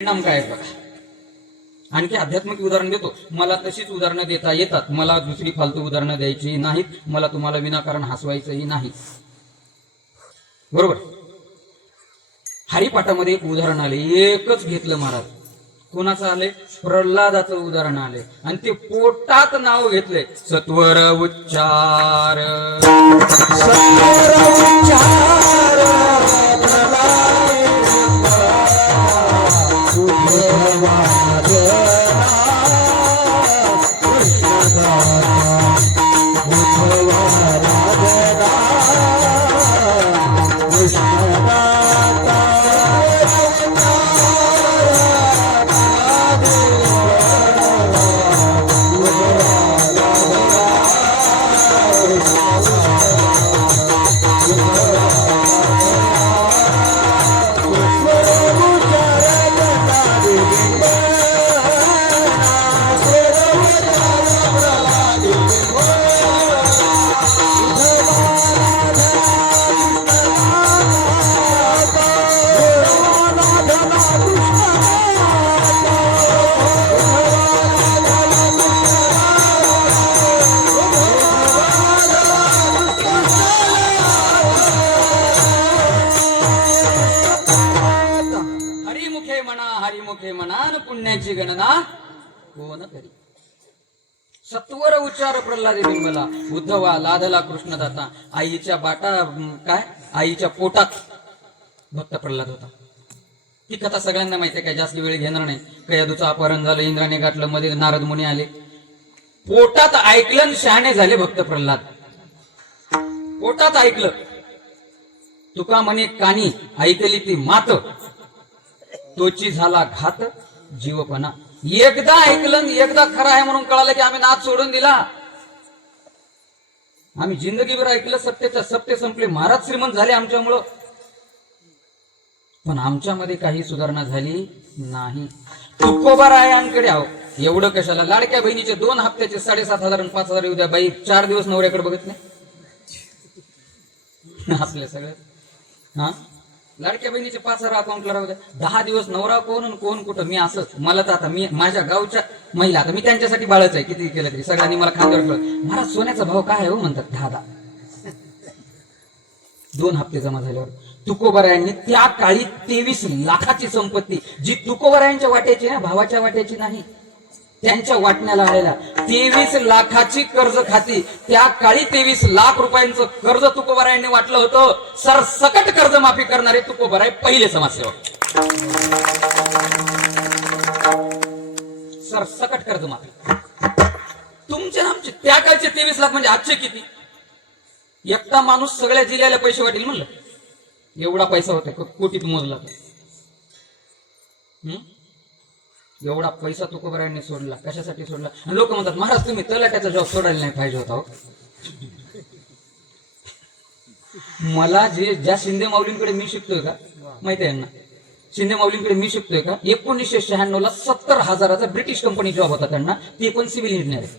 परिणाम काय आहे बघा. आणखी आध्यात्मिक उदाहरण देतो. मला तशीच उदाहरणं देता येतात, मला दुसरी फालतू उदाहरणं द्यायची नाहीत, मला तुम्हाला विनाकारण हसवायचंही नाही, बरोबर. हरिपाठामध्ये एक उदाहरण आले, एकच घेतलं महाराज. कोणाचं आले? प्रल्हादाचं उदाहरण आले आणि ते पोटात नाव घेतले, सत्वर उच्चार सत्वर उच्चार पुण्याची गणना कोण करी. सत्वर उच्चार प्रल्हाद बिंबला, उद्धवा लाधला कृष्णदाता. आईच्या बाटा काय आईच्या पोटात भक्त प्रल्हाद होता. ही कथा सगळ्यांना माहिती आहे, काय जास्त वेळ घेणार नाही. कयादूचं अपहरण झालं, इंद्राने गाठलं, मध्ये नारद मुनी आले, पोटात ऐकलं, शहाणे झाले भक्त प्रल्हाद. पोटात ऐकलं. तुका म्हणे कानी ऐकली ती मात, तोची झाला घात जीवपणा. एकदा ऐकलं, एकदा खरं आहे म्हणून कळालं की आम्ही नाद सोडून दिला. आम्ही जिंदगीभर ऐकलं, सत्तेच्या सत्य संपले, महाराज श्रीमंत झाले आमच्यामुळं, पण आमच्यामध्ये काही सुधारणा झाली नाही. तुकोबारायांकडे आहो, एवढं कशाला? लाडक्या बहिणीचे 2 हप्त्याचे 7,500 आणि 5,000 येऊ द्या बाई, 4 दिवस नवऱ्याकडे बघत नाही आपल्या सगळं. हा, लाडक्या बहिणीचे 5,000 अकाउंटला राहू द्या, 10 दिवस नवरा कोण आणि कोण कुठं. मी असंच, मला तर आता मी माझ्या गावच्या महिला, आता मी त्यांच्यासाठी बाळच आहे, किती केलं तरी सगळ्यांनी मला खांद्यावर कळलं, महाराज सोन्याचा भाव काय आहे हो म्हणतात. 10 2 हप्ते जमा झाल्यावर तुकोबारायांनी त्या काळी 23 लाखाची संपत्ती, जी तुकोबारायांच्या वाट्याची ना, भावाच्या वाट्याची नाही, त्यांच्या वाटण्याला आलेला 23 लाखाची कर्ज खाती. त्या काळी 23 लाख रुपयांचं कर्ज तुकोबारायांनी वाटलं होतं. सरसकट कर्जमाफी करणारे तुकोबाराय पहिले समाजसेवक. सरसकट कर्जमाफी. तुमचे आमचे त्या काळचे 23 लाख म्हणजे आजचे किती? एकटा माणूस सगळ्या जिल्ह्याला पैसे वाटेल म्हणलं, एवढा पैसा होता, कोटीत मोजला तर. एवढा पैसा तुकोबारायांनी सोडला. कशासाठी सोडला? लोक म्हणतात, महाराज तुम्ही तलाट्याचा जॉब सोडायला नाही पाहिजे होता. मला ज्या शिंदे माऊलींकडे मी शिकतोय का माहिती आहे ना, शिंदे माऊलींकडे मी शिकतोय का, 1996 ला 70,000चा ब्रिटिश कंपनी जॉब होता त्यांना, ते पण सिव्हिल इंजिनियर आहे.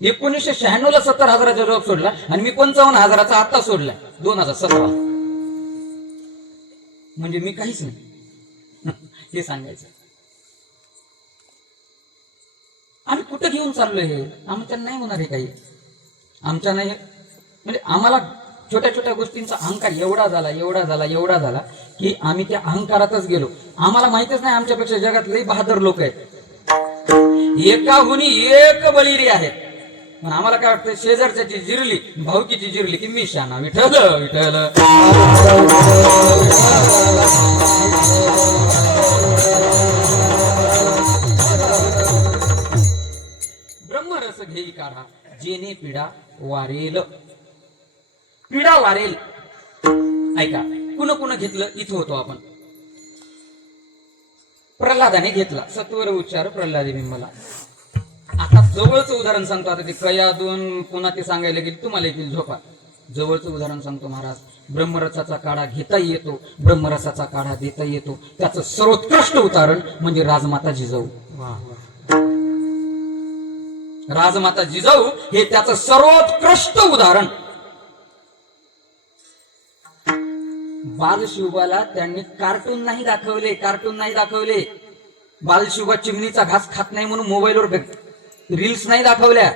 1996 ला 70,000चा जॉब सोडला आणि मी 55,000चा आता सोडलाय 2017. म्हणजे मी काहीच नाही हे सांगायचं. आम्ही कुठं घेऊन चाललोय हे आमच्या नाही होणार. हे काही आमच्या नाही, म्हणजे आम्हाला छोट्या छोट्या गोष्टींचा अहंकार एवढा झाला की आम्ही त्या अहंकारातच गेलो. आम्हाला माहितच नाही आमच्यापेक्षा जगात लई बहादर लोक आहेत, एकाहुनी एक बळीरी आहेत. पण आम्हाला काय वाटतं, शेजारच्याची जिरली, भाऊकीची जिरली की मी शाना. विठ्ठल विठ्ठल ब्रह्मरस घेई काढा, जेने पिढा वारेल. पिढा वारेल. ऐका, कुण घेतलं इथं होतो आपण. प्रल्हादाने घेतला सत्वर उच्चार प्रल्हादी बिंबला. आता जवळचं उदाहरण सांगतो. आता ते कयादून पुन्हा ते सांगायला गेले तुम्हाला येतील झोपा. जवळचं उदाहरण सांगतो महाराज. ब्रह्मरसाचा काढा घेता येतो, ब्रह्मरसाचा काढा देता येतो. त्याचं सर्वोत्कृष्ट उदाहरण म्हणजे राजमाता जिजाऊ. राजमाता जिजाऊ हे त्याचं सर्वोत्कृष्ट उदाहरण. बाल शिवबाला त्यांनी कार्टून नाही दाखवले, बालशिवा चिमणीचा घास खात नाही म्हणून मोबाईलवर रील्स नाही दाखवल्या.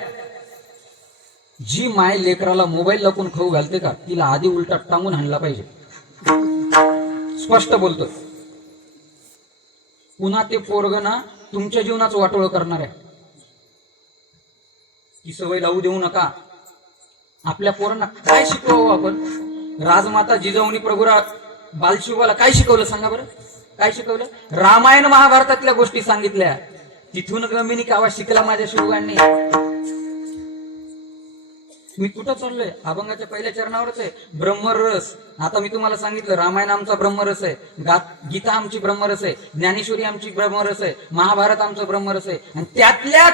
जी माय लेकराला मोबाईल लपून खाऊ घालते का तिला आधी उलटा टांगून हाणला पाहिजे. स्पष्ट बोलतोय. पुन्हा ते पोरग ना तुमच्या जीवनाचं वाटोळ करणार आहे. ती सवय लावू देऊ नका. आपल्या पोरांना काय शिकवावं आपण? राजमाता जिजाऊनी प्रभुरा बालशिवाला काय शिकवलं सांगा बरं? काय शिकवलं? रामायण महाभारतातल्या गोष्टी सांगितल्या. तिथून गमिनी कावा शिकला माझ्या शिवगांनी. मी कुठं चाललोय? अभंगाच्या पहिल्या चरणावरच आहे. ब्रह्मरस. आता मी तुम्हाला सांगितलं रामायण आमचा ब्रह्मरस आहे, गीता आमची ब्रह्मरस आहे, ज्ञानेश्वरी आमची ब्रह्मरस आहे, महाभारत आमचं ब्रह्मरस आहे. आणि त्यातल्या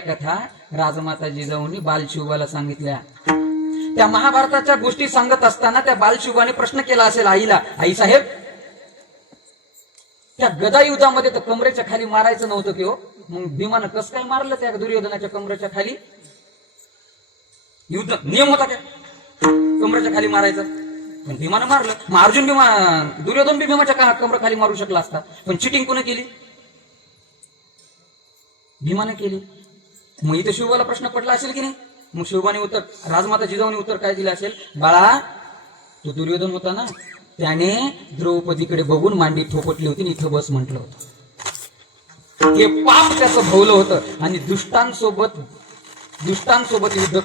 कथा राजमाता जिजाऊंनी बालशिवाला सांगितल्या. त्या महाभारताच्या गोष्टी सांगत असताना त्या बालशिवाने प्रश्न केला असेल आईला, आई साहेब त्या गदा युद्धामध्ये तर कमरेच्या खाली मारायचं नव्हतं की हो, मग भीमानं कसं काय मारलं त्या दुर्योधनाच्या कमरेच्या खाली? युद्ध नियम होता काय कमरेच्या खाली मारायचा? पण भीमानं मारलं. मग दुर्योधन बी भीमाच्या कमरे खाली मारू शकला असता. पण चिटिंग कोणी केली? भीमाने केली. मग इथे शिवबाला प्रश्न पडला असेल की नाही? मग शिवबाने उत्तर, राजमाता जिजाऊने उत्तर काय दिलं असेल? बाळा तो दुर्योधन होता ना, त्याने द्रौपदीकडे बघून मांडी थोपटली होती आणि इथं बस म्हटलं होतं. हे पाप त्याचं भवलं होतं. आणि दुष्टांसोबत युद्ध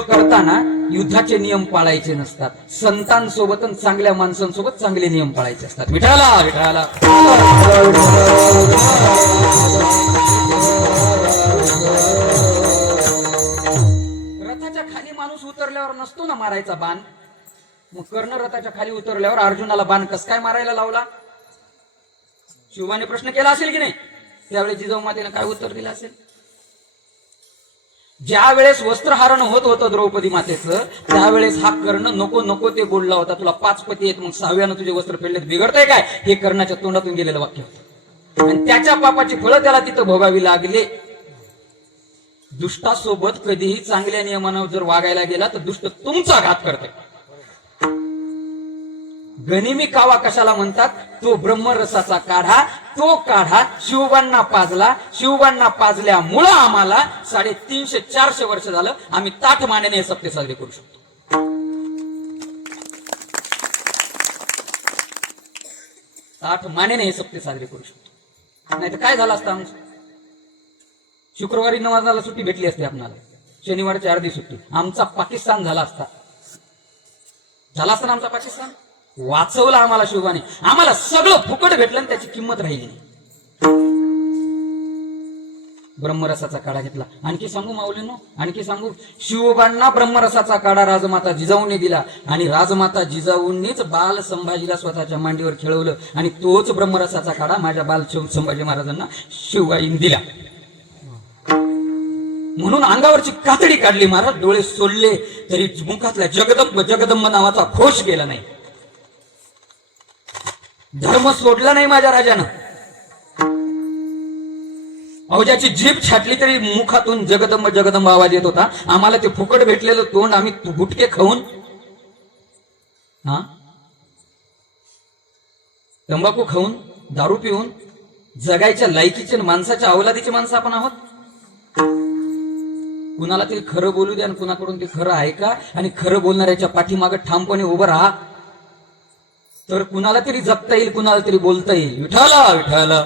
करताना युद्धाचे नियम पाळायचे नसतात. संतांसोबत आणि चांगल्या माणसांसोबत चांगले नियम पाळायचे असतात. विठाला विठाला. रथाच्या खाली माणूस उतरल्यावर नसतो ना मारायचा बाण. मग कर्ण रथाच्या खाली उतरल्यावर अर्जुनाला बाण कस काय मारायला लावला? शिवाने प्रश्न केला असेल की नाही? त्यावेळेस जिजाऊ मातेने काय उत्तर दिलं असेल? ज्या वेळेस वस्त्रहरण होत होतं द्रौपदी मातेचं, त्यावेळेस हा कर्ण नको नको ते बोलला होता. तुला 5 पती आहेत, मग 6व्यानं तुझे वस्त्र फेडलेत, बिघडतंय काय? हे कर्णाच्या तोंडातून गेलेलं वाक्य होतं. आणि त्याच्या पापाची फळं त्याला तिथं भोगावी लागले. दुष्टासोबत कधीही चांगल्या नियमानं जर वागायला गेला तर दुष्ट तुमचा घात करते. गनिमी कावा कशाला म्हणतात? तो ब्रह्मरसाचा काढा. तो काढा शिवबांना पाजला. शिवबांना पाजल्यामुळं आम्हाला 350-400 वर्ष झालं आम्ही ताठ मानेने हे सप्ते साजरे करू शकतो. ताठ मानेने हे सप्ते साजरे करू शकतो. नाही तर काय झालं असतं आमचं? शुक्रवारी नमाजाला सुट्टी भेटली असते आपल्याला, शनिवारची अर्धी सुट्टी. आमचा पाकिस्तान झाला असता. झाला असता ना आमचा पाकिस्तान? वाचवला आम्हाला शिवबाने. आम्हाला सगळं फुकट भेटलं आणि त्याची किंमत राहिली नाही. ब्रह्मरसाचा काढा घेतला. आणखी सांगू माऊलींनो, आणखी सांगू. शिवबांना ब्रह्मरसाचा काढा राजमाता जिजाऊने दिला आणि राजमाता जिजाऊंनीच बाल संभाजीला स्वतःच्या मांडीवर खेळवलं आणि तोच ब्रह्मरसाचा काढा माझ्या बाल संभाजी महाराजांना शिवबाईंनी दिला. म्हणून अंगावरची कातडी काढली महाराज. डोळे सोडले तरी मुखातल्या जगदंब जगदंब नावाचा घोष गेला नाही. धर्म सोडला नाही माझ्या राजानं. अवजाची जीभ छाटली तरी मुखातून जगदंब जगदंब आवाज येत होता. आम्हाला ते फुकट भेटलेलं तोंड आम्ही गुटके खाऊन, तंबाखू खाऊन, दारू पिऊन जगायच्या लायकीचे माणसाच्या अवलादीचे माणसं आपण आहोत. कुणाला तरी खरं बोलू द्या आणि कुणाकडून ते खरं ऐका आणि खरं बोलणाऱ्याच्या पाठीमागे ठामपणे उभं राहा, तर कुणाला तरी जगता येईल, कुणाला तरी बोलता येईल. विठाला विठाला.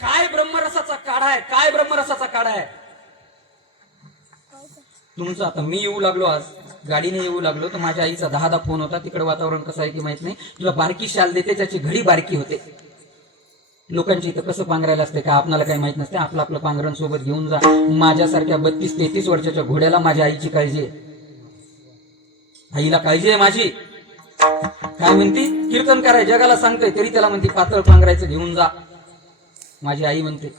काय ब्रह्मरसाचा काढा आहे, काय ब्रह्मरसाचा काढा आहे तुमचं. आता मी येऊ लागलो, आज गाडीने येऊ लागलो तर माझ्या आईचा 10 फोन होता. तिकडे वातावरण कसं आहे की माहित नाही. तुला बारकी शाल देते, त्याची घडी बारकी होते. लोकांची इथं कसं पांघरायला असते का आपल्याला काही माहित नसते. आपलं आपलं पांघरण सोबत घेऊन जा. माझ्यासारख्या 32-33 वर्षाच्या घोड्याला माझ्या आईची काळजी आहे. आईला काळजी आहे माझी. काय म्हणती? कीर्तन कराय जगाला सांगतोय तरी त्याला म्हणती पातळ पांघरायचं घेऊन जा. माझी आई म्हणते.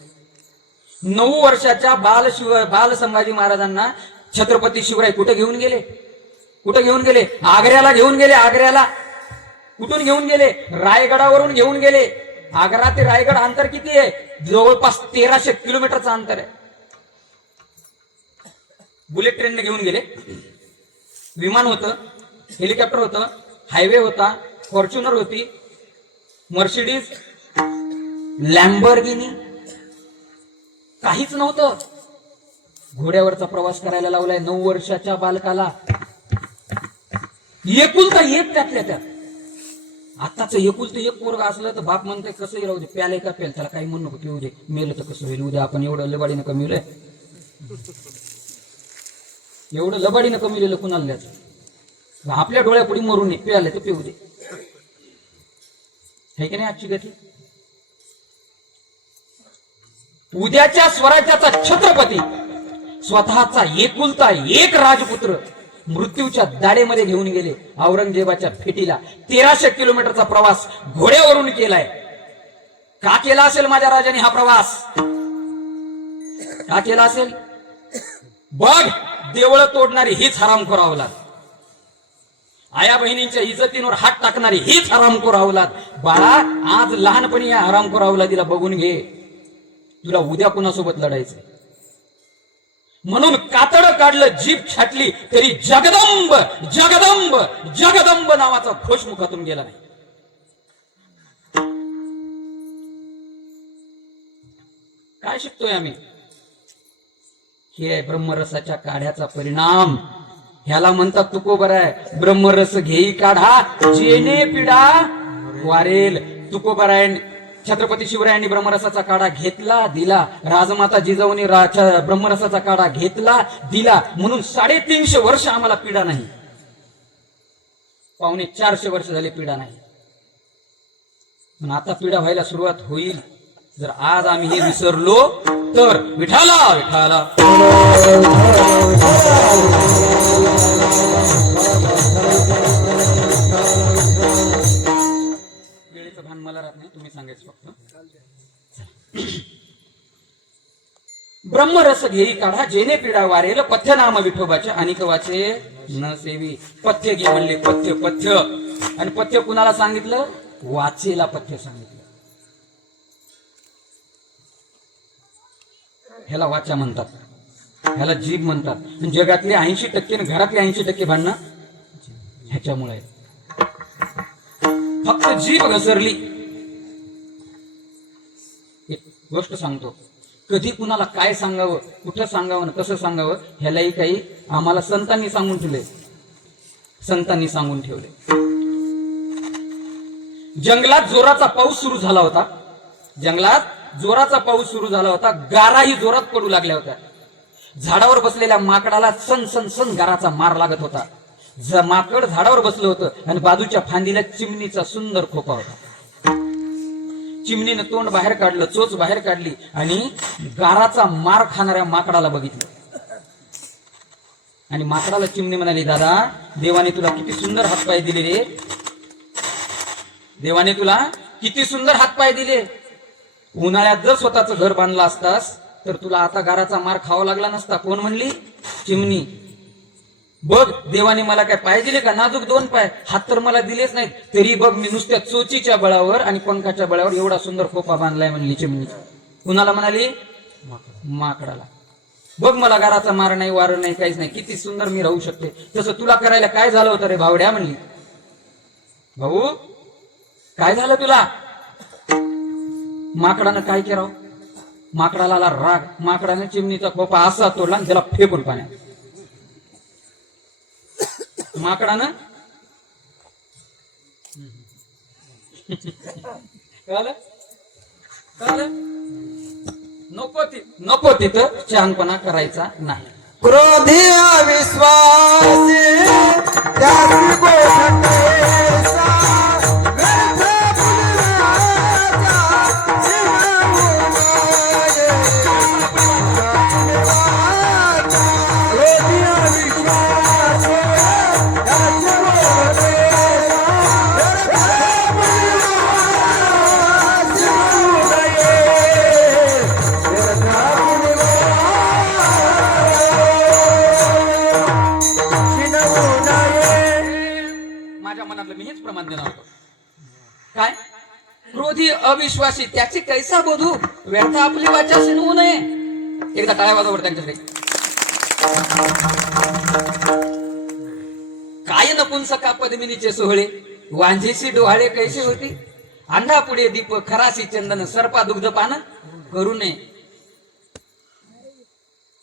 9 वर्षाच्या बाल संभाजी महाराजांना छत्रपती शिवराय कुठे घेऊन गेले? कुठे घेऊन गेले? आग्र्याला घेऊन गेले. आग्र्याला कुठून घेऊन गेले? रायगडावरून घेऊन गेले. आग्रा ते रायगड अंतर किती आहे? जवळपास 1300 किलोमीटरचं अंतर आहे. बुलेट ट्रेनने घेऊन गेले. विमान होतं, हेलिकॉप्टर होतं, हायवे होता, फॉर्च्युनर होती, मर्सिडीज, लॅम्बोर्गिनी, काहीच नव्हतं. घोड्यावरचा प्रवास करायला लावलाय 9 वर्षाच्या बालकाला. एकुलता एक त्यातल्या त्यात. आताच एकुलतं एक पोरगा असलं तर बाप म्हणते कसंही राहू दे, प्याले का प्याल, त्याला काही म्हणू नको, पिऊ दे, मेलं तर कसं होईल, उद्या आपण एवढं लबाडीनं कमीवलंय, एवढं लबाडीनं कमीलेलं कुणाला द्यायचं, आपल्या डोळ्यापुढे मरून नये, प्याले तर पिऊ दे. हे की नाही आजची गती. उद्याच्या स्वराज्याचा छत्रपती, स्वतःचा एकुलता एक राजपुत्र मृत्यूच्या दाढेमध्ये घेऊन गेले. औरंगजेबाच्या फेटीला 1300 किलोमीटरचा प्रवास घोड्यावरून केलाय. का केला असेल माझ्या राजाने हा प्रवास? का केला असेल? बघ, देवळं तोडणारी हीच हरामखोर अवलाद, आया बहिणींच्या इज्जतींवर हात टाकणारी हीच हरामखोर अवलाद. बाळा, आज लहानपणी या हरामखोर अवलादीला बघून घे, तुला उद्या कुणासोबत लढायचंय. म्हणून कातडं काढलं, जीभ छाटली तरी जगदंब जगदंब जगदंब नावाचा घोष मुखातून गेला नाही. काय शिकतोय आम्ही? हे ब्रह्मरसाच्या काढ्याचा परिणाम. ह्याला म्हणतात तुकोबराय, ब्रह्मरस घेई काढा जेने पिढा वारेल. तुकोबराय छत्रपती शिवरायांनी ब्रह्मरसाचा काढा घेतला, दिला. राजमाता जिजाऊनी ब्रह्मरसाचा काढा घेतला, दिला. म्हणून 350 वर्ष आम्हाला पीडा नाही. 450 वर्ष झाले पीडा नाही. पण आता पीडा व्हायला सुरुवात होईल जर आज आम्ही हे विसरलो तर. विठाला विठाला वेळेचं भान मला राहत नाही, तुम्ही सांगायचं फक्त. ब्रह्मरस घेई काढा जेने पिढा वारेल, पथ्य नाम विठोबाचे अनिक वाचे न सेवी. पथ्य घे म्हणले, पथ्य पथ्य. आणि पथ्य कुणाला सांगितलं? वाचेला पथ्य सांगितलं. ह्याला वाचा म्हणतात, ह्याला जीभ म्हणतात. जगातले 80% आणि घरातले 80% भांडणं ह्याच्यामुळे. फक्त जीभ घसरली. एक गोष्ट सांगतो, कधी कुणाला काय सांगावं, कुठं सांगावं, कसं सांगावं, ह्यालाही काही आम्हाला संतांनी सांगून ठेवले. संतांनी सांगून ठेवले. जंगलात जोराचा पाऊस सुरू झाला होता. जंगलात जोराचा पाऊस सुरू झाला होता. गाराही जोरात पडू लागल्या होत्या. झाडावर बसलेल्या माकडाला सन सन सन गाराचा मार लागत होता. माकड झाडावर बसलं होतं आणि बाजूच्या फांदीला चिमणीचा सुंदर खोपा होता. चिमणीनं तोंड बाहेर काढलं, चोच बाहेर काढली आणि गाराचा मार खाणाऱ्या माकडाला बघितलं. आणि माकडाला चिमणी म्हणाली, दादा, देवाने तुला किती सुंदर हातपाय दिले रे, देवाने तुला किती सुंदर हातपाय दिले. उन्हाळ्यात जर स्वतःचं घर बांधलं असतास तर तुला आता गाराचा मार खावा लागला नसता. कोण म्हणली? चिमणी. बघ, देवाने मला काय पाय दिले का? नाजूक 2 पाय. हात तर मला दिलेच नाहीत, तरी बघ मी नुसत्या चोचीच्या बळावर आणि पंखाच्या बळावर एवढा सुंदर खोपा बांधलाय म्हणली चिमणी. कुणाला म्हणाली? माकडाला. बघ, मला गाराचा मार नाही, वार नाही, काहीच नाही, किती सुंदर मी राहू शकते. तसं तुला करायला काय झालं होतं रे भावड्या म्हणली. भाऊ, काय झालं तुला? माकडानं काय केलं? माकडाला आला राग. माकडाने चिमणीचा खोपा असा तोडला आणि त्याला फेकून पाण्यात. माकडानं नको तिथं शहाणपणा करायचा नाही. क्रोधी अविश्वासी त्यासी गोठतेसा, व्यर्थ बोलण्याचा जीव उमाये. क्रोधी अविश्वासी त्यासी गोठतेसा, व्यर्थ बोलण्याचा जीव उमाये. माझ्या मनातलं मी हेच प्रमाण देणार होतो. काय? क्रोधी अविश्वासी त्याची कैसा बोधू, व्यर्थ आपली वाचा शिनवू नये. एकदा टाळ्या वाजवर त्यांच्याकडे. काय नपुंसका पद्मिनीचे सोहळे, वांझेशी डोहाळे कैसे होती, अंधा पुढे दीप खराशी चंदन, सर्पा दुग्ध पान करू नये.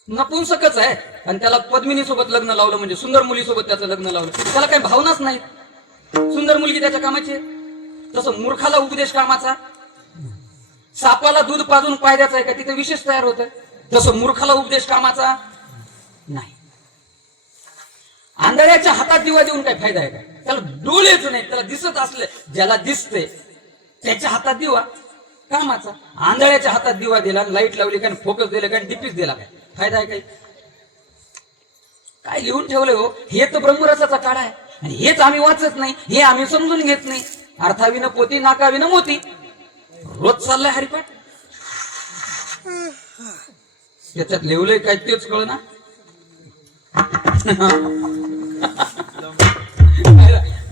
नपुंसकच आहे आणि त्याला पद्मिनी सोबत लग्न लावलं म्हणजे सुंदर मुलीसोबत त्याचं लग्न लावलं, त्याला काही भावनाच नाही. सुंदर मुलगी त्याच्या कामाची आहे. तसं मूर्खाला उपदेश कामाचा, सापाला दूध पाजून फायद्याचा आहे का, तिथे विशेष तयार होत. तसं मूर्खाला उपदेश कामाचा नाही. आंधळ्याच्या हातात दिवा देऊन काय फायदा आहे का, त्याला डोळेच नाही, त्याला दिसत असले, ज्याला दिसते त्याच्या हातात दिवा कामाचा. आंधळ्याच्या हातात दिवा दिला, लाईट लावली काय, फोकस दिला काय, डिपीस दिला काय, फायदा आहे काही. काय लिहून ठेवलंय हो, हे तर ब्रह्मरसाचा काळ आहे आणि हेच आम्ही वाचत नाही, हे आम्ही समजून घेत नाही. अर्थाविनं पोती नाकाविनं मोती, रोज चाललाय हरिपाठ. त्याच्यात लिहलंय काय तेच कळ ना.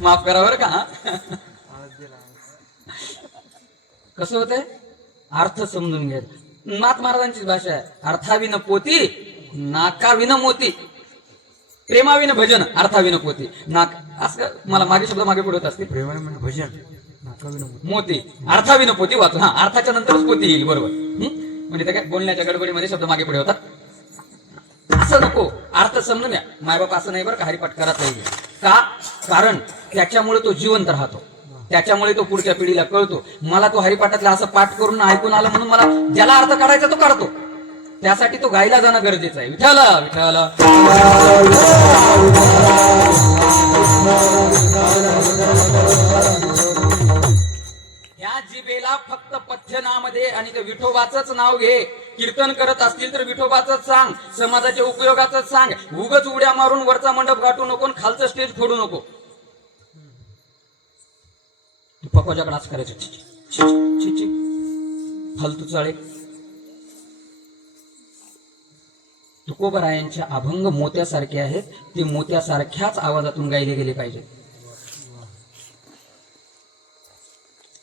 माफ करा बरं का. कसं होतंय, अर्थ समजून घ्यायचं. नाथ महाराजांची भाषा आहे, अर्थाविनं पोती नाकाविनं मोती, प्रेमाविनं भजन अर्थाविनं पोती. नाक असं मला मागे शब्द मागे पुढे होत असते, प्रेमाविनं भजन नाकाविनं मोती अर्थाविनं पोती वाचून. हा, अर्थाच्या नंतरच पोती येईल, बरोबर. म्हणजे त्या काय बोलण्याच्या गडबडीमध्ये शब्द मागे पुढे होतात. असं नको, अर्थ समजून घ्या. मायबाप असं नाही बरं का हरिपाठ करत नाही का, कारण त्याच्यामुळे तो जिवंत राहतो, त्याच्यामुळे तो पुढच्या पिढीला कळतो. मला तो हरिपाठातला असं पाठ करून ऐकून आला म्हणून मला ज्याला अर्थ काढायचा तो काढतो, त्यासाठी तो गायला जाणं गरजेचं आहे. विठ्ठल विठ्ठल. ह्या जिभेला फक्त पथ्यनामध्ये आणि ते विठोबाचंच नाव घे. कीर्तन करत असतील तर विठोबाचंच सांग, समाजाच्या उपयोगाचंच सांग. उगच उड्या मारून वरचा मंडप गाठू नको, खालचं स्टेज फोडू नको. पक्वाच्याकडे आज करायचं, फालतू चाळे. तुकोबरायांच्या अभंग मोत्यासारखे आहेत, ते मोत्यासारख्याच आवाजातून गायले गेले पाहिजे.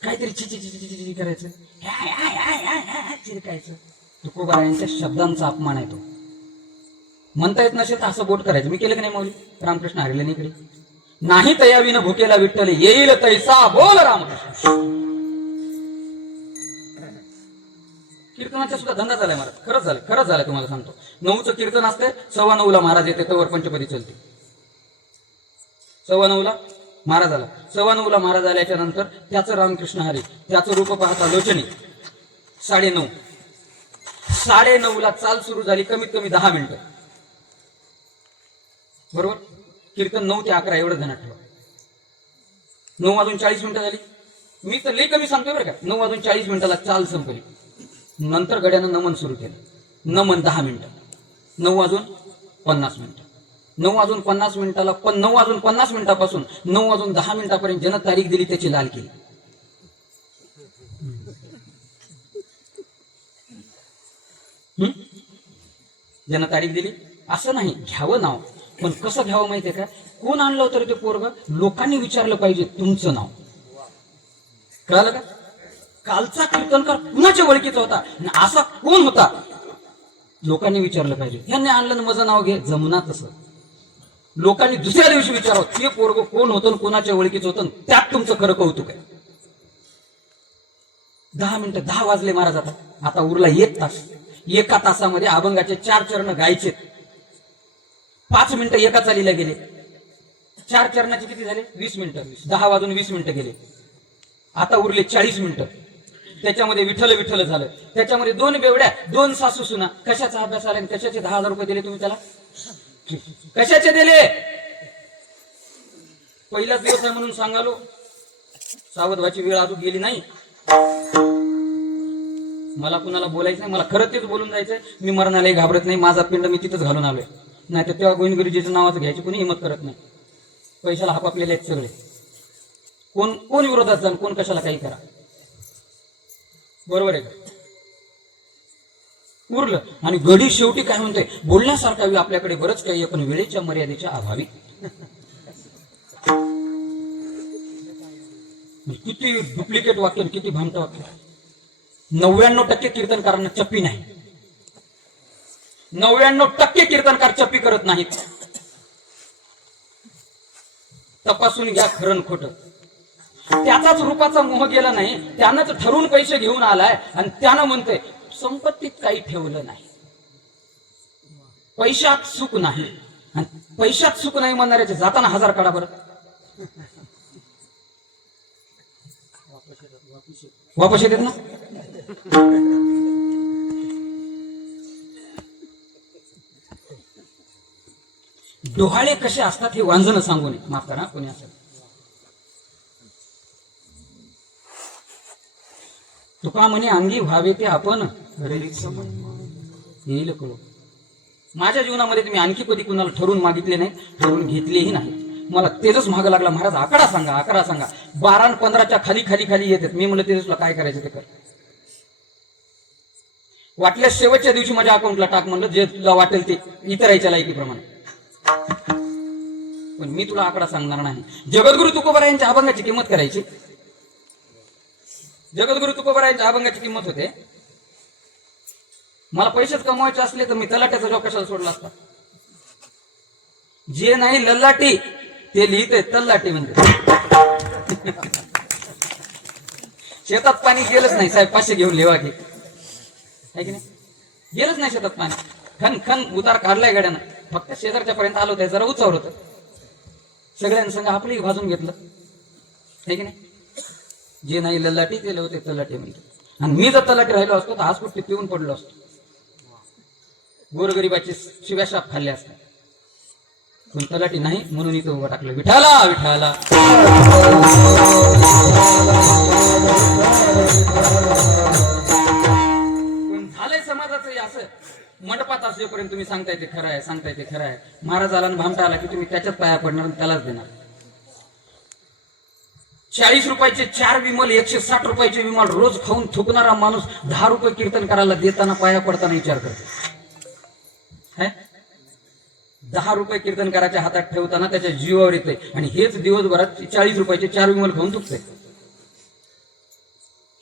काहीतरी चिची करायचं, चिरकायचं. तुकोबरायांच्या शब्दांचा अपमान आहे तो. म्हणता येत नसेल तर असं बोट करायचं. मी केलं की नाही मौली, रामकृष्ण हरिले निकडे. नाही तयाविनं भुकेला विठ्ठल, येईल तैसा बोल रामकृष्ण. कीर्तनाचा सुद्धा धंदा झालाय महाराज, खरंच झालाय तुम्हाला सांगतो. 9चं कीर्तन असते, 9:15 महाराज येते, तवर पंचपदी चलते. 9:15 महाराज आला, 9:15 महाराज आल्याच्या नंतर त्याचं रामकृष्ण हरी, त्याचं रूप पाहता लोचनी. 9:30 चाल सुरू झाली, कमीत कमी 10 मिनिटं, बरोबर. कीर्तन 9 ते 11 एवढं ध्यानात ठेवा. 9:40 झाली, मी तर लई कमी सांगतोय बरं का. 9:40 चाल संपली. नंतर गड्यानं नमन सुरू केलं. नमन 10 मिनिटं, 9:50. 9:50 पण 9:50 9:10 ज्यानं तारीख दिली त्याची लाल केली. ज्यानं तारीख दिली, असं नाही घ्यावं नाव, पण कसं घ्यावं माहितीये का, कोण आणलं होतं ते पोरग, लोकांनी विचारलं पाहिजे तुमचं नाव. कळालं का. कालचा कीर्तनकार कुणाच्या ओळखीचा होता, असा कोण होता, लोकांनी विचारलं पाहिजे. यांनी आणलं माझं नाव घे, जमना तसं. लोकांनी दुसऱ्या दिवशी विचारावं ते पोरग कोण होतं, कोणाच्या ओळखीचं होतं, त्यात तुमचं खरं कौतुक आहे. 10 मिनिटं, 10 वाजले महाराज. आता उरला 1 तास. 1 तासामध्ये अभंगाचे 4 चरण गायचे. 5 मिनिटं एका चालीला गेले. 4 चरणाचे किती झाले, 20 मिनिटं. 10 वाजून 20 मिनिटं गेले. आता उरले 40 मिनिटं. त्याच्यामध्ये विठ्ठल विठ्ठल झालं. त्याच्यामध्ये 2 बेवड्या, 2 सासू सुना. कशाचा अभ्यास आला आणि कशाचे 10,000 रुपये दिले तुम्ही त्याला, कशाचे दिले. पहिलाच दिवस आहे म्हणून सांगालो, सावध व्हायची वेळ अजून गेली नाही. मला कुणाला बोलायचं नाही, मला खरं तेच बोलून जायचंय. मी मरणालाही घाबरत नाही, माझा पिंड मी तिथंच घालून आलोय. नाही तर तेव्हा गोविंदगिरीजीचं नावाचं घ्यायची कोणी हिंमत करत नाही. पैशाला हापापलेले आहेत सगळे. कोण विरोधात जाण, कोण कशाला काही करा, बरोबर आहे का. उरलं. आणि गडी शेवटी काय म्हणते, बोलण्यासारखा आपल्याकडे बरंच काही आहे, पण वेळेच्या मर्यादेच्या अभावी. किती डुप्लिकेट वाक्य, किती भामट वाक्य. 99% कीर्तनकारांना चप्पी नाही. 99% कीर्तनकार चप्पी करत करत नाहीत. तपासून घ्या खरं खोटं. त्याचाच रूपाचा मोह गेला नाही, त्यानंच ठरून पैसे घेऊन आलाय आणि त्यानं म्हणतोय संपत्तीत काही ठेवलं नाही, पैशात सुख नाही. आणि पैशात सुख नाही म्हणणाऱ्याचे जाताना 1000 काढा बरं. वापस येतात ना. डोहाळे कसे असतात हे वांजणं सांगू नये, माफ करा कोणी असेल. तुका म्हणे अंगी व्हावे ते आपण येईल कळू. माझ्या जीवनामध्ये तुम्ही आणखी कधी कुणाला ठरवून मागितले नाही, ठरवून घेतलेही नाही. मला तेजच महाग लागला, महाराज आकडा सांगा, आकडा सांगा. 12 आणि 15च्या खाली खाली खाली येतात. मी म्हणलं तेजसला काय करायचं ते कर, वाटल्यास शेवटच्या दिवशी माझ्या अकाउंटला टाक म्हणलं, जे तुला वाटेल ते इतरायच्या लायकीप्रमाणे. पण मी तुला आकडा सांगणार नाही. जगद्गुरु तुकोबारायांच्या अभंगाची किंमत करायची. जगद्गुरु तुकोबारायांच्या अभंगाची किंमत होते, मला पैसेच कमवायचे असले तर मी तलाट्याचा जॉब कशाला सोडला असता. जे नाही लल्लाटी ते लिहिते तल्लाटी म्हणते. शेतात पाणी गेलंच नाही साहेब, 500 घेऊन लिहा की, आहे की नाही? गेलंच नाही शेतात पाणी. खन खन उतार काढलाय गाड्यानं, फक्त शेजारच्या पर्यंत आलो होतं, जरा उचावर होतं. सगळ्यांनी संग आपली भाजून घेतलं, आहे की नाही? जे नाही लल्लाटी ते होते तलाटे म्हणते. आणि मी जर तलाटी राहिलो असतो तर आज कुठे पिऊन पडलो असतो, गोरगरिबाची शिव्या शाप खाल्ले असतात. पण तलाठी नाही म्हणून इथं उभं टाकलं. विठाला विठाला पण झालंय समाजाचं असं. मंडपात असल्यापर्यंत तुम्ही सांगताय ते खरं आहे, सांगताय ते खरं आहे. महाराज आला आणि भामटा आला की तुम्ही त्याच्याच पाया पडणार आणि त्यालाच देणार. 40 रुपयाचे 4 विमल, 160 रुपयाचे विमल रोज खाऊन थुकणारा माणूस 10 रुपये कीर्तन करायला देताना पाया पडताना विचार करतो. 10 रुपये कीर्तन करायच्या हातात ठेवताना त्याच्या जीवावर येते, आणि हेच दिवसभरात 40 रुपयाचे 4 विमल खाऊन थुकते.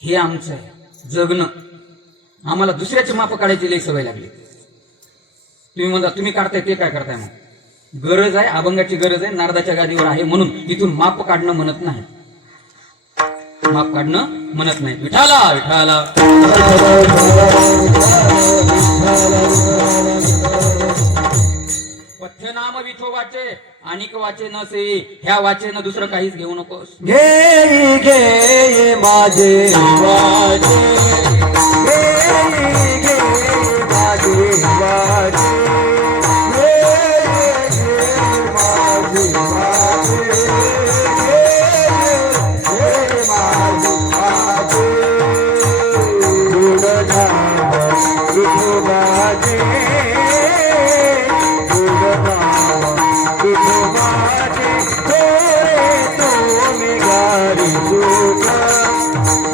हे आमचं आहे जगणं. आम्हाला दुसऱ्याची माप काढायची लई सवय लागली. तुम्ही म्हणता तुम्ही काढताय ते काय करताय? मग गरज आहे, अभंगाची गरज आहे, नारदाच्या गादीवर आहे म्हणून इथून माप काढणं म्हणत नाही, माप काढणं म्हणत नाही. विठाला विठाला पथ्य नाम विठोबाचे आणिक वाचे नसे, ह्या वाचेनं दुसरं काहीच घेऊ नकोस. घे घे माझे वाजे, घे घे माझे वाजे, घे घे माझे वाजे, घे माझे वाजे. गुणगान विठोबाचे, गुणगान विठोबाचे. डोळे तुम्ही गारी तुझा,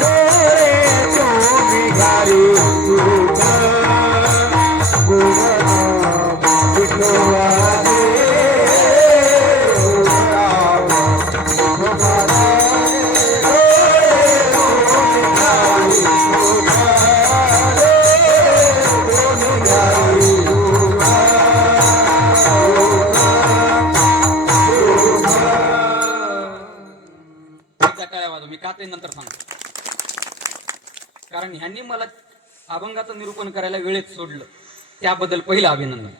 डोळे तुम्ही गारी तुझा. गुणगान विठोबाचे, गुणगान विठोबाचे. मी का ते नंतर सांगतो, कारण ह्यांनी मला अभंगाचं निरूपण करायला वेळेत सोडलं, त्याबद्दल पहिलं अभिनंदन.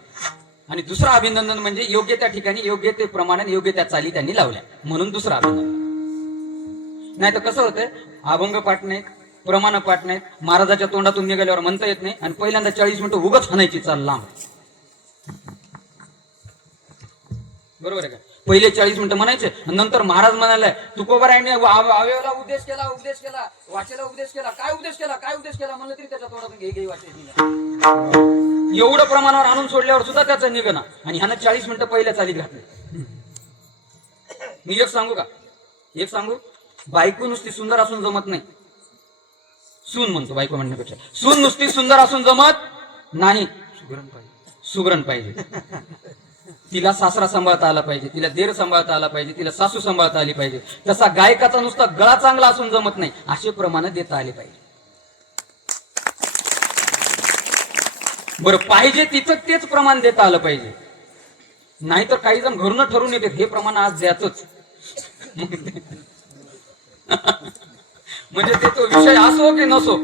आणि दुसरं अभिनंदन म्हणजे योग्य त्या ठिकाणी योग्य ते प्रमाणात योग्य त्या चाली त्यांनी लावल्या म्हणून दुसरं अभिनंदन. नाही तर कसं होतंय, अभंग पाठ नाहीत, प्रमाण पाठ नाहीत, महाराजाच्या तोंडातून निघाल्यावर म्हणता येत नाही, आणि पहिल्यांदा 40 मिनिटं उगाच हाणायची चाल लांब. बरोबर आहे का? पहिले 40 मिनिटं म्हणायचे, नंतर महाराज म्हणाले तुकोबारायांनी अवयवाला उपदेश केला, उपदेश केला, वाचेला उपदेश केला. काय उपदेश केला, काय उपदेश केला म्हणलं तरी त्याच्या तोंडातून घे घे वाचे निघा. एवढं प्रमाणावर आणून सोडल्यावर सुद्धा त्याचं निघणं, आणि ह्यानं 40 मिनिटं पहिल्या चालीत घातले. मी एक सांगू का, एक सांगू, बायको नुसती सुंदर असून जमत नाही. सून म्हणतो बायको म्हणण्यापेक्षा, सून नुसती सुंदर असून जमत नाही, सुगरण पाहिजे. तिला सासरा सांभाळता आला पाहिजे, तिला देर सांभाळता आला पाहिजे, तिला सासू सांभाळता आली पाहिजे. तसा गायकाचा नुसता गळा चांगला असून जमत नाही, असे प्रमाण देता आले पाहिजे. बरं, पाहिजे तिचं तेच प्रमाण देता आलं पाहिजे. नाहीतर काही जण घरून ठरवून येते हे प्रमाण आज द्यायचंच. म्हणजे ते तो विषय असो की नसो,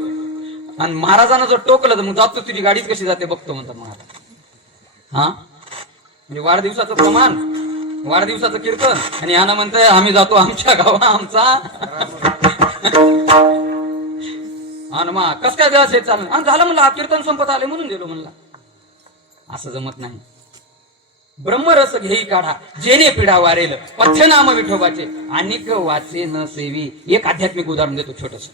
आणि महाराजांना जर टोकलं तर मग जातो तुझी गाडीच कशी जाते बघतो म्हणतात महाराज. हा म्हणजे वाढदिवसाचं प्रमाण, वाढदिवसाचं कीर्तन, आणि यानं म्हणतंय आम्ही जातो आमच्या गावा आमचा. आणि मग कस काय दिवस हे चाललं, आणि झालं म्हणलं कीर्तन संपत आले म्हणून गेलो म्हणला. असं जमत नाही. ब्रह्मरस घेई काढा जेने पिढा वारेल पथ्य नाम विठोबाचे अनेक वाचे न सेवी. एक आध्यात्मिक उदाहरण देतो छोटस,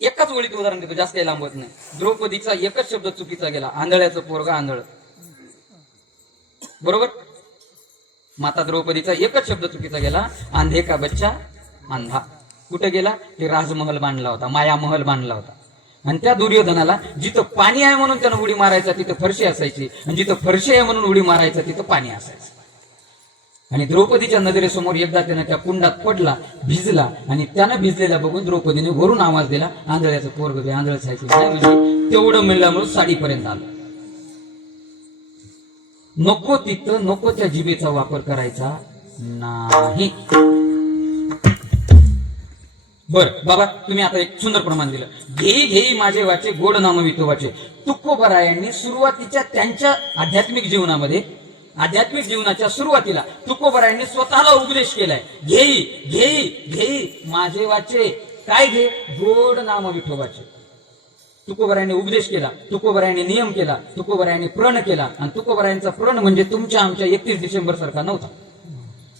एकाच ओळीत उदाहरण देतो, जास्त काही लांबवत नाही. द्रौपदीचा एकच शब्द चुकीचा गेला, आंधळ्याचं पोरगा आंधळ. बरोबर, माता द्रौपदीचा एकच शब्द चुकीचा गेला, आंधे का बच्चा अंधा. कुठे गेला? ते राजमहल बांधला होता, माया महल बांधला होता. आणि त्या दुर्योधनाला जिथं पाणी आहे म्हणून त्यानं उडी मारायचा तिथं फरशी असायची, आणि जिथं फरशी आहे म्हणून उडी मारायचं तिथं पाणी असायचं. आणि द्रौपदीच्या नजरेसमोर एकदा त्यानं त्या कुंडात पडला, भिजला, आणि त्यानं भिजलेला बघून द्रौपदीने वरून आवाज दिला, आंधळ्याचं पोरग बे आंधळ सायचं. म्हणजे तेवढं म्हणल्यामुळे साडीपर्यंत आलं. नको तिथं नको त्या जिभेचा वापर करायचा नाही. बर बाबा, तुम्ही आता एक सुंदर प्रमाण दिलं. घेई घेई माझे वाचे गोड नाम विठोबाचे. तुकोबरायांनी सुरुवातीच्या त्यांच्या आध्यात्मिक जीवनामध्ये, आध्यात्मिक जीवनाच्या सुरुवातीला तुकोबरायांनी स्वतःला उपदेश केलाय. घेई घेई घेई माझे वाचे. काय घे? गोड नाम विठोबाचे. तुकोबरायांनी उपदेश केला, तुकोबरायांनी नियम केला, तुकोबरायांनी प्रण केला. आणि तुकोबरायांचा प्रण म्हणजे तुमच्या आमच्या 31 डिसेंबर सारखा नव्हता.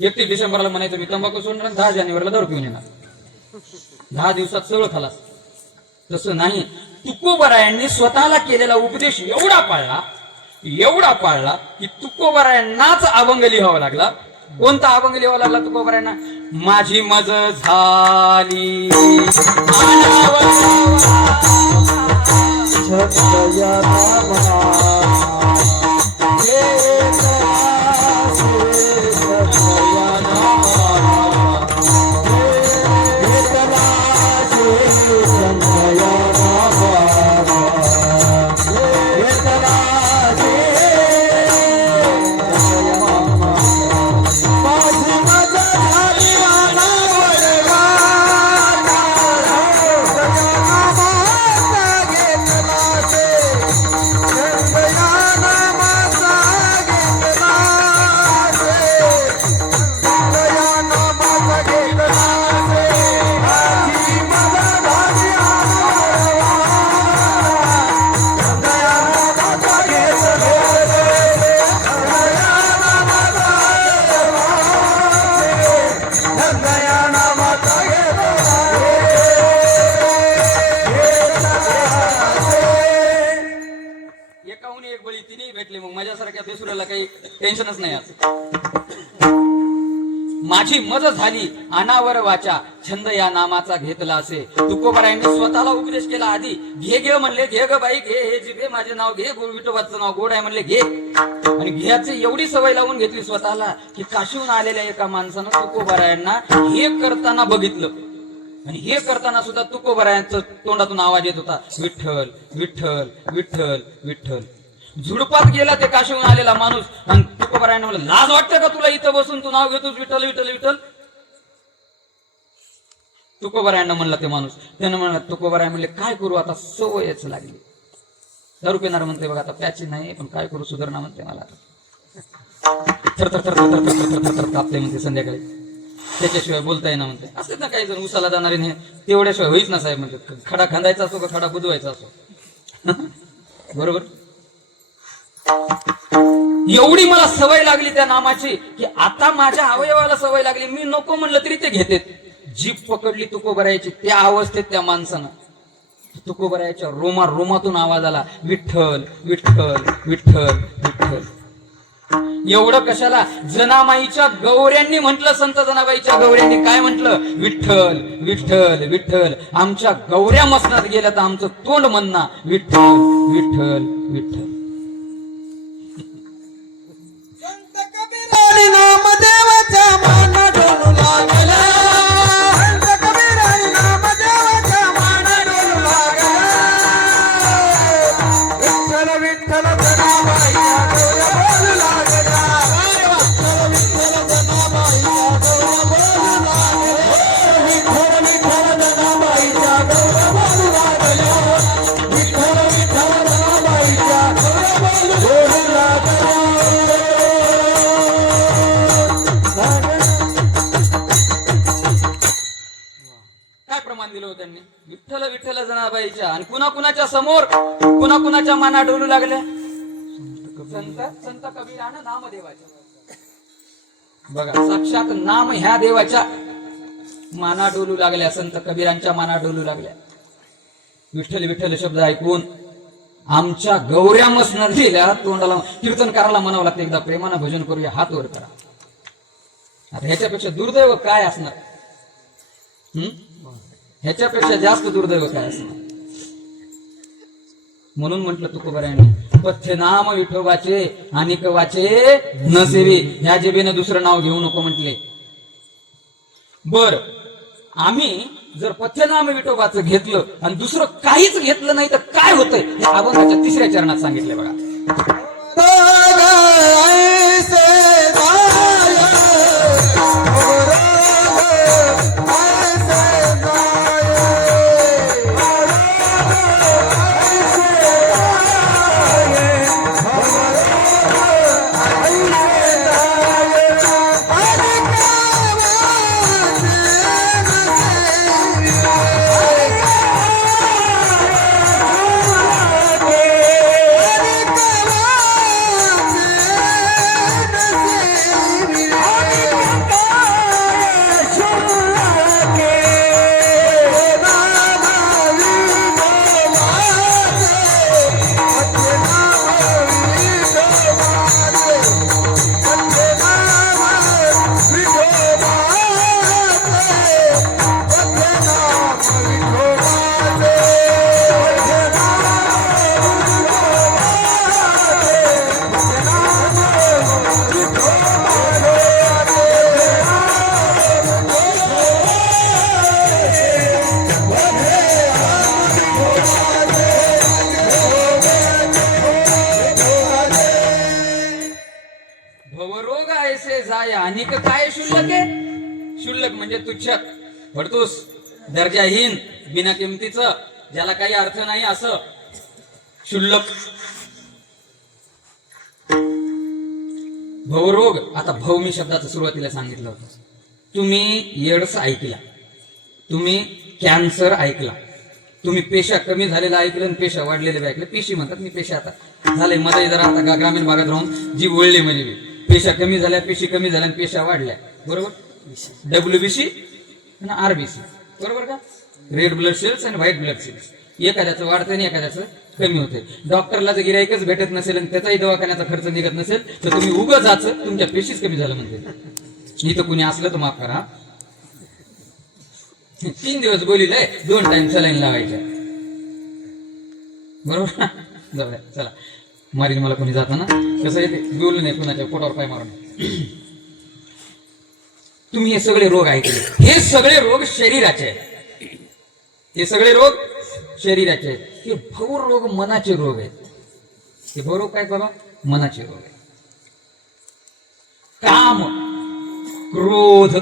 31 डिसेंबरला म्हणायचं मी तंबाखू सोडणार, 10 जानेवारीला दारू पिऊन येणार, 10 दिवसात सगळं खलास. तसं नाही. तुकोबरायांनी स्वतःला केलेला उपदेश एवढा पाळला की तुकोबरायांनाच अभंग लिहावा लागला. कोणता अभंग लिहावा लागला तुकोबरायांना? माझी मज झाली छत्रया माझ्यासारख्या बेसुराला काही टेन्शनच नाही. माझी मज झाली अनावर वाचा छंद या नामाचा घेतला असे. तुकोबरायांनी स्वतःला उपदेश केला. आधी घे घे म्हणले, घे ग बाई घे, हे जिभे माझे नाव घे, विठोबाचं नाव गोड आहे म्हणले घे. आणि घ्याची एवढी सवय लावून घेतली स्वतःला की काशीहून आलेल्या एका माणसानं तुकोबरायांना हे करताना बघितलं. आणि हे करताना सुद्धा तुकोबरायांचं तोंडातून आवाज येत होता, विठ्ठल विठ्ठल विठ्ठल विठ्ठल. झुडपात गेला ते काशीहून आलेला माणूस, आणि तुकोबरायांना म्हणलं, लाज वाटतं का तुला इथं बसून तू नाव घेतोस विठ्ठल विठ्ठल विठ्ठल? तुकोबरायांना म्हणला ते माणूस. त्यानं म्हणला, तुकोबराय म्हणले काय करू आता, सवयच लागली. दारू पिणार म्हणते बघा आता, प्याची नाही पण काय करू, सुधारणा म्हणते मला. थरथर थर थर थर थर थर कापते म्हणते संध्याकाळी, त्याच्याशिवाय बोलता येणार म्हणते. असंच ना काही जण उसाला जाणारे नाही, तेवढ्याशिवाय होईच ना साहेब म्हणते. खडा खांदायचा असो का खडा बुजवायचा असो. बरोबर. एवढी मला सवय लागली त्या नामाची की आता माझ्या अवयवाला सवय लागली, मी नको म्हणलं तरी ते घेते. जीभ पकडली तुकोबरायाची त्या अवस्थेत त्या माणसानं. तुकोबरायाच्या रोमातून आवाज आला, विठ्ठल विठ्ठल विठ्ठल विठ्ठल. एवढं कशाला? जनाबाईच्या गौऱ्यांनी म्हटलं, संत जनाबाईच्या गौऱ्यांनी काय म्हटलं, विठ्ठल विठ्ठल विठ्ठल. आमच्या गौऱ्या मसनात गेल्या तर आमचं तोंड म्हणणं विठ्ठल विठ्ठल विठ्ठल. नामदेवाच्या मान डोलू लागला, संत कबीरानी नामदेवाच्या मान डोलू लागला. विठ्ठल विठ्ठल जनाबाईच्या गौऱ्या आणि कुणाच्या समोर कुणाच्या माना डोलू लागल्या संत कबीरानं नामदेवाच्या बघा साक्षात नाम ह्या देवाच्या माना डोलू लागल्या संत कबीरांच्या माना डोलू लागल्या विठ्ठल विठ्ठल शब्द ऐकून आमच्या गौऱ्या मसनदीला तोंडाला कीर्तनकाराला म्हणावं लागतं एकदा प्रेमानं भजन करूया हात वर करा आता ह्याच्यापेक्षा दुर्दैव काय असणार ह्याच्यापेक्षा जास्त दुर्दैव काय असणार म्हणून म्हटलं तुकोबारायांनी पथ्य नाम विठोबाचे अनिक वाचे न सेवी ह्या जेबीनं दुसरं नाव घेऊ नको म्हटले बर आम्ही जर पथ्यनाम विठोबाचं घेतलं आणि दुसरं काहीच घेतलं नाही तर काय होतंय हे अभंगाच्या तिसऱ्या चरणात सांगितलंय बघा भवरोग ऐसे जाय आणि काय शुल्लक आहे शुल्लक म्हणजे तुच्छ भडतूस दर्जाहीन बिना किमतीचं ज्याला काही अर्थ नाही असं शुल्लक भवरोग आता भव मी शब्दाचं सुरुवातीला सांगितलं होतं तुम्ही एड्स ऐकला तुम्ही कॅन्सर ऐकला तुम्ही पेशा कमी झालेला ऐकलं आणि पेशा वाढलेले ऐकलं पेशी म्हणतात मी पेशा आता झाले मध्ये जरा आता ग्रामीण भागात राहून जी वळली म्हणजे पेशा कमी झाल्या पेशी कमी झाल्या आणि पेशा वाढल्या बरोबर WBC आणि RBC बरोबर का रेड ब्लड सेल्स आणि व्हाईट ब्लड सेल्स एखाद्याचं वाढतं आणि एखाद्याचं कमी होते डॉक्टरला जर गिराईकच भेटत नसेल आणि त्याचाही दवाखान्याचा खर्च निघत नसेल तर तुम्ही उगं जाचं तुमच्या पेशीच कमी झालं म्हणते इथं कुणी असलं तर माफ करा 3 दिवस बोलिलंय 2 टाइम सलाईन लावायच्या बरोबर जाऊया चला मारीन मला कोणी जाताना कसं येते बोललं नाही कुणाच्या पोटावर पाय मारून तुम्ही हे सगळे रोग ऐकले हे सगळे रोग शरीराचे आहेत हे सगळे रोग शरीराचे आहेत हे भव रोग मनाचे रोग आहेत हे भव रोग काय बाबा मनाचे रोग आहेत काम क्रोध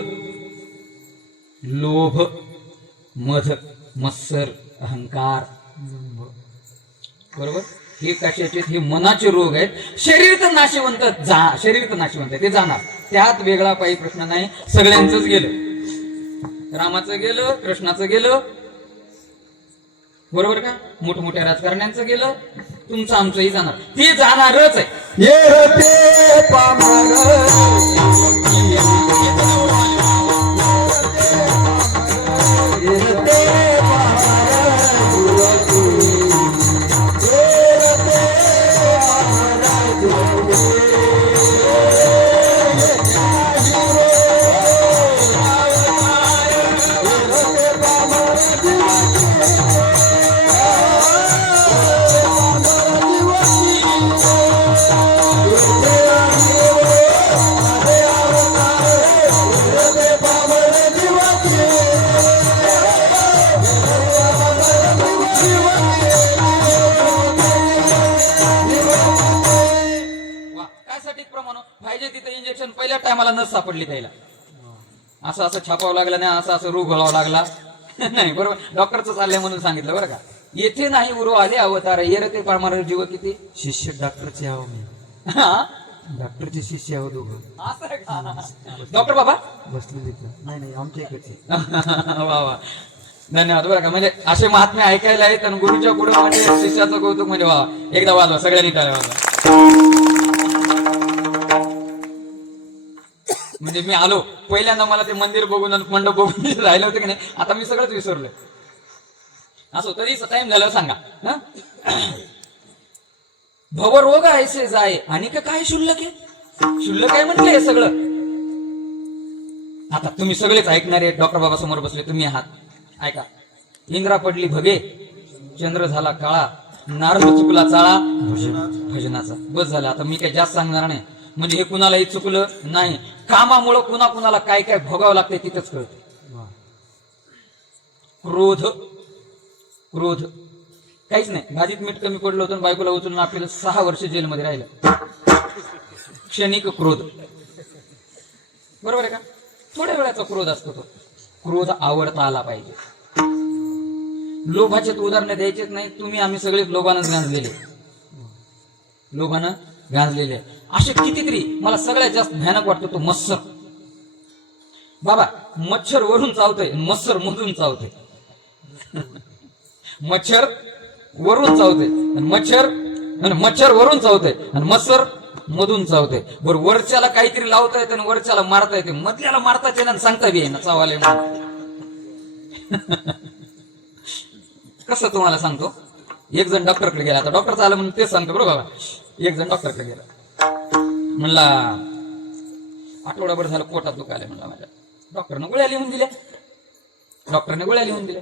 लोभ मध मत्सर अहंकार बरोबर हे कशाचे हे मनाचे रोग आहेत शरीर तर नाशिवंत आहे ते जाणार त्यात वेगळा काही प्रश्न नाही सगळ्यांचंच गेलं रामाचं गेलं कृष्णाचं गेलं बरोबर का मोठमोठ्या राजकारण्यांचं गेलं तुमचं आमचंही जाणार ते जाणारच आहे पहिल्या टायमाला नस सापडली त्याला असं असं छापावं लागलं नाही असं असं रूग घालावं लागला नाही बरोबर डॉक्टरचं चाललंय म्हणून सांगितलं बरं का येथे नाही उरो आले अवतार ये रे ते पाळमार जीव किती शिष्य डॉक्टरचे आहो मी डॉक्टरचे शिष्य आहो दोघं डॉक्टर बाबा बसले नाही आमच्या इकडचे वा वा धन्यवाद. बरं का, म्हणजे असे महात्मे ऐकायला आहेत आणि गुरुच्या पुढे म्हणजे शिष्याचं कौतुक म्हणजे वा, एकदा वाजवा सगळ्यांनी टाळ्या वाजवा. म्हणजे मी आलो पहिल्यांदा मला ते मंदिर बघून आणि मंडप बघून राहिलं होतं की नाही, आता मी सगळंच विसरलोय. असो तरी टाइम झालं सांगा. हं? भवरोग ऐसे जाय आणि काय शुल्लक आहे, शुल्लक आहे म्हटलं हे सगळं. आता तुम्ही सगळेच ऐकणारे डॉक्टर बाबा समोर बसले, तुम्ही आहात. ऐका. इंद्रा पडली भगे, चंद्र झाला काळा, नारद चुकला चाळा भजनाचा. बस झालं, आता मी काही जास्त सांगणार नाही. म्हणजे हे कुणालाही चुकलं नाही. कामामुळं कुणाला काय काय भोगावं लागतंय तिथंच कळतं. क्रोध, क्रोध काहीच नाही. भाजीत मीठ कमी पडलं होतं, बायकोला उचलून आपल्याला 6 वर्ष जेलमध्ये राहिलं. क्षणिक क्रोध, बरोबर आहे का? थोड्या वेळाचा क्रोध असतो तो. क्रोध आवडता आला पाहिजे. लोभाचे उदाहरण द्यायचेच नाही. तुम्ही आम्ही सगळे लोभानं गांजलेले, लोभानं गांजलेले. असे कितीतरी मला सगळ्यात जास्त भयानक वाटतो तो मत्सर. बाबा मच्छर वरून चावतोय, मत्सर मधून चावतोय. मच्छर वरून चावते मच्छर वरून चावते आणि मत्सर मधून चावते. बरं, वरच्याला काहीतरी लावता येते आणि वरच्याला मारता येते, मधल्याला मारता येते ना, सांगता बी ना चावाले. कसं तुम्हाला सांगतो. एक जण डॉक्टरकडे गेला, आता डॉक्टर आलं म्हणून तेच सांगतो. बरोबर, एक जण डॉक्टरकडे गेला, म्हणला आठवडाभर झालं पोटात दुखायला. म्हणला माझ्या. डॉक्टरने गोळ्या लिहून दिल्या,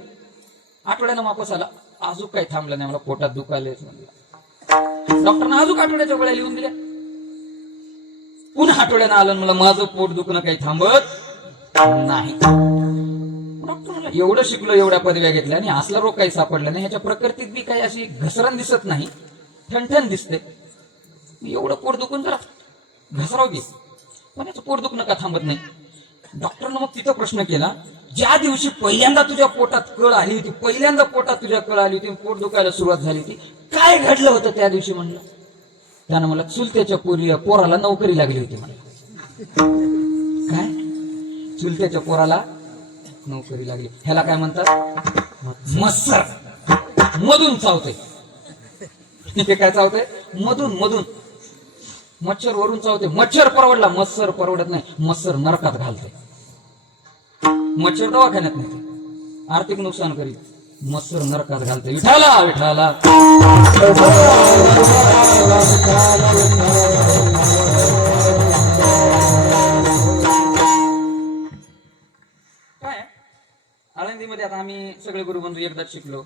आठवड्यानं वापस आला, अजून काही थांबलं नाही, मला पोटात दुखायला म्हणला. डॉक्टरने अजून आठवड्याच्या गोळ्या लिहून दिल्या. पुन्हा आठवड्यानं आलं, मला माझं पोट दुखणं काही थांबत नाही. डॉक्टर म्हणला एवढं शिकलो, एवढ्या पदव्या घेतल्या आणि असला रोग काही सापडला नाही, ह्याच्या प्रकृतीत बी काही अशी घसरण दिसत नाही, ठणठण दिसते. एवढं पोट दुखून जरा घसराव घे, पण याचं पोट दुखणं का थांबत नाही. डॉक्टरनं मग तिथं प्रश्न केला, ज्या दिवशी पहिल्यांदा तुझ्या पोटात कळ आली होती, पोट दुखायला सुरुवात झाली होती, काय घडलं होतं त्या दिवशी? म्हणलं. त्यानं मला चुलत्याच्या पोराला नोकरी लागली होती. मला काय? चुलत्याच्या पोराला नोकरी लागली. ह्याला काय म्हणतात? मत्सर. मधून चावते. ते काय चावते? मधून. मच्छर वरून चावते. मच्छर परवडला, मत्सर परवडत नाही. मत्सर नरकात घालते. मच्छर दवाखान्यात नाही, आर्थिक नुकसान करीत. मत्सर नरकात घालते. विठाला विठाला. काय आळंदीमध्ये आता आम्ही सगळे गुरुबंधू एकदाच शिकलो.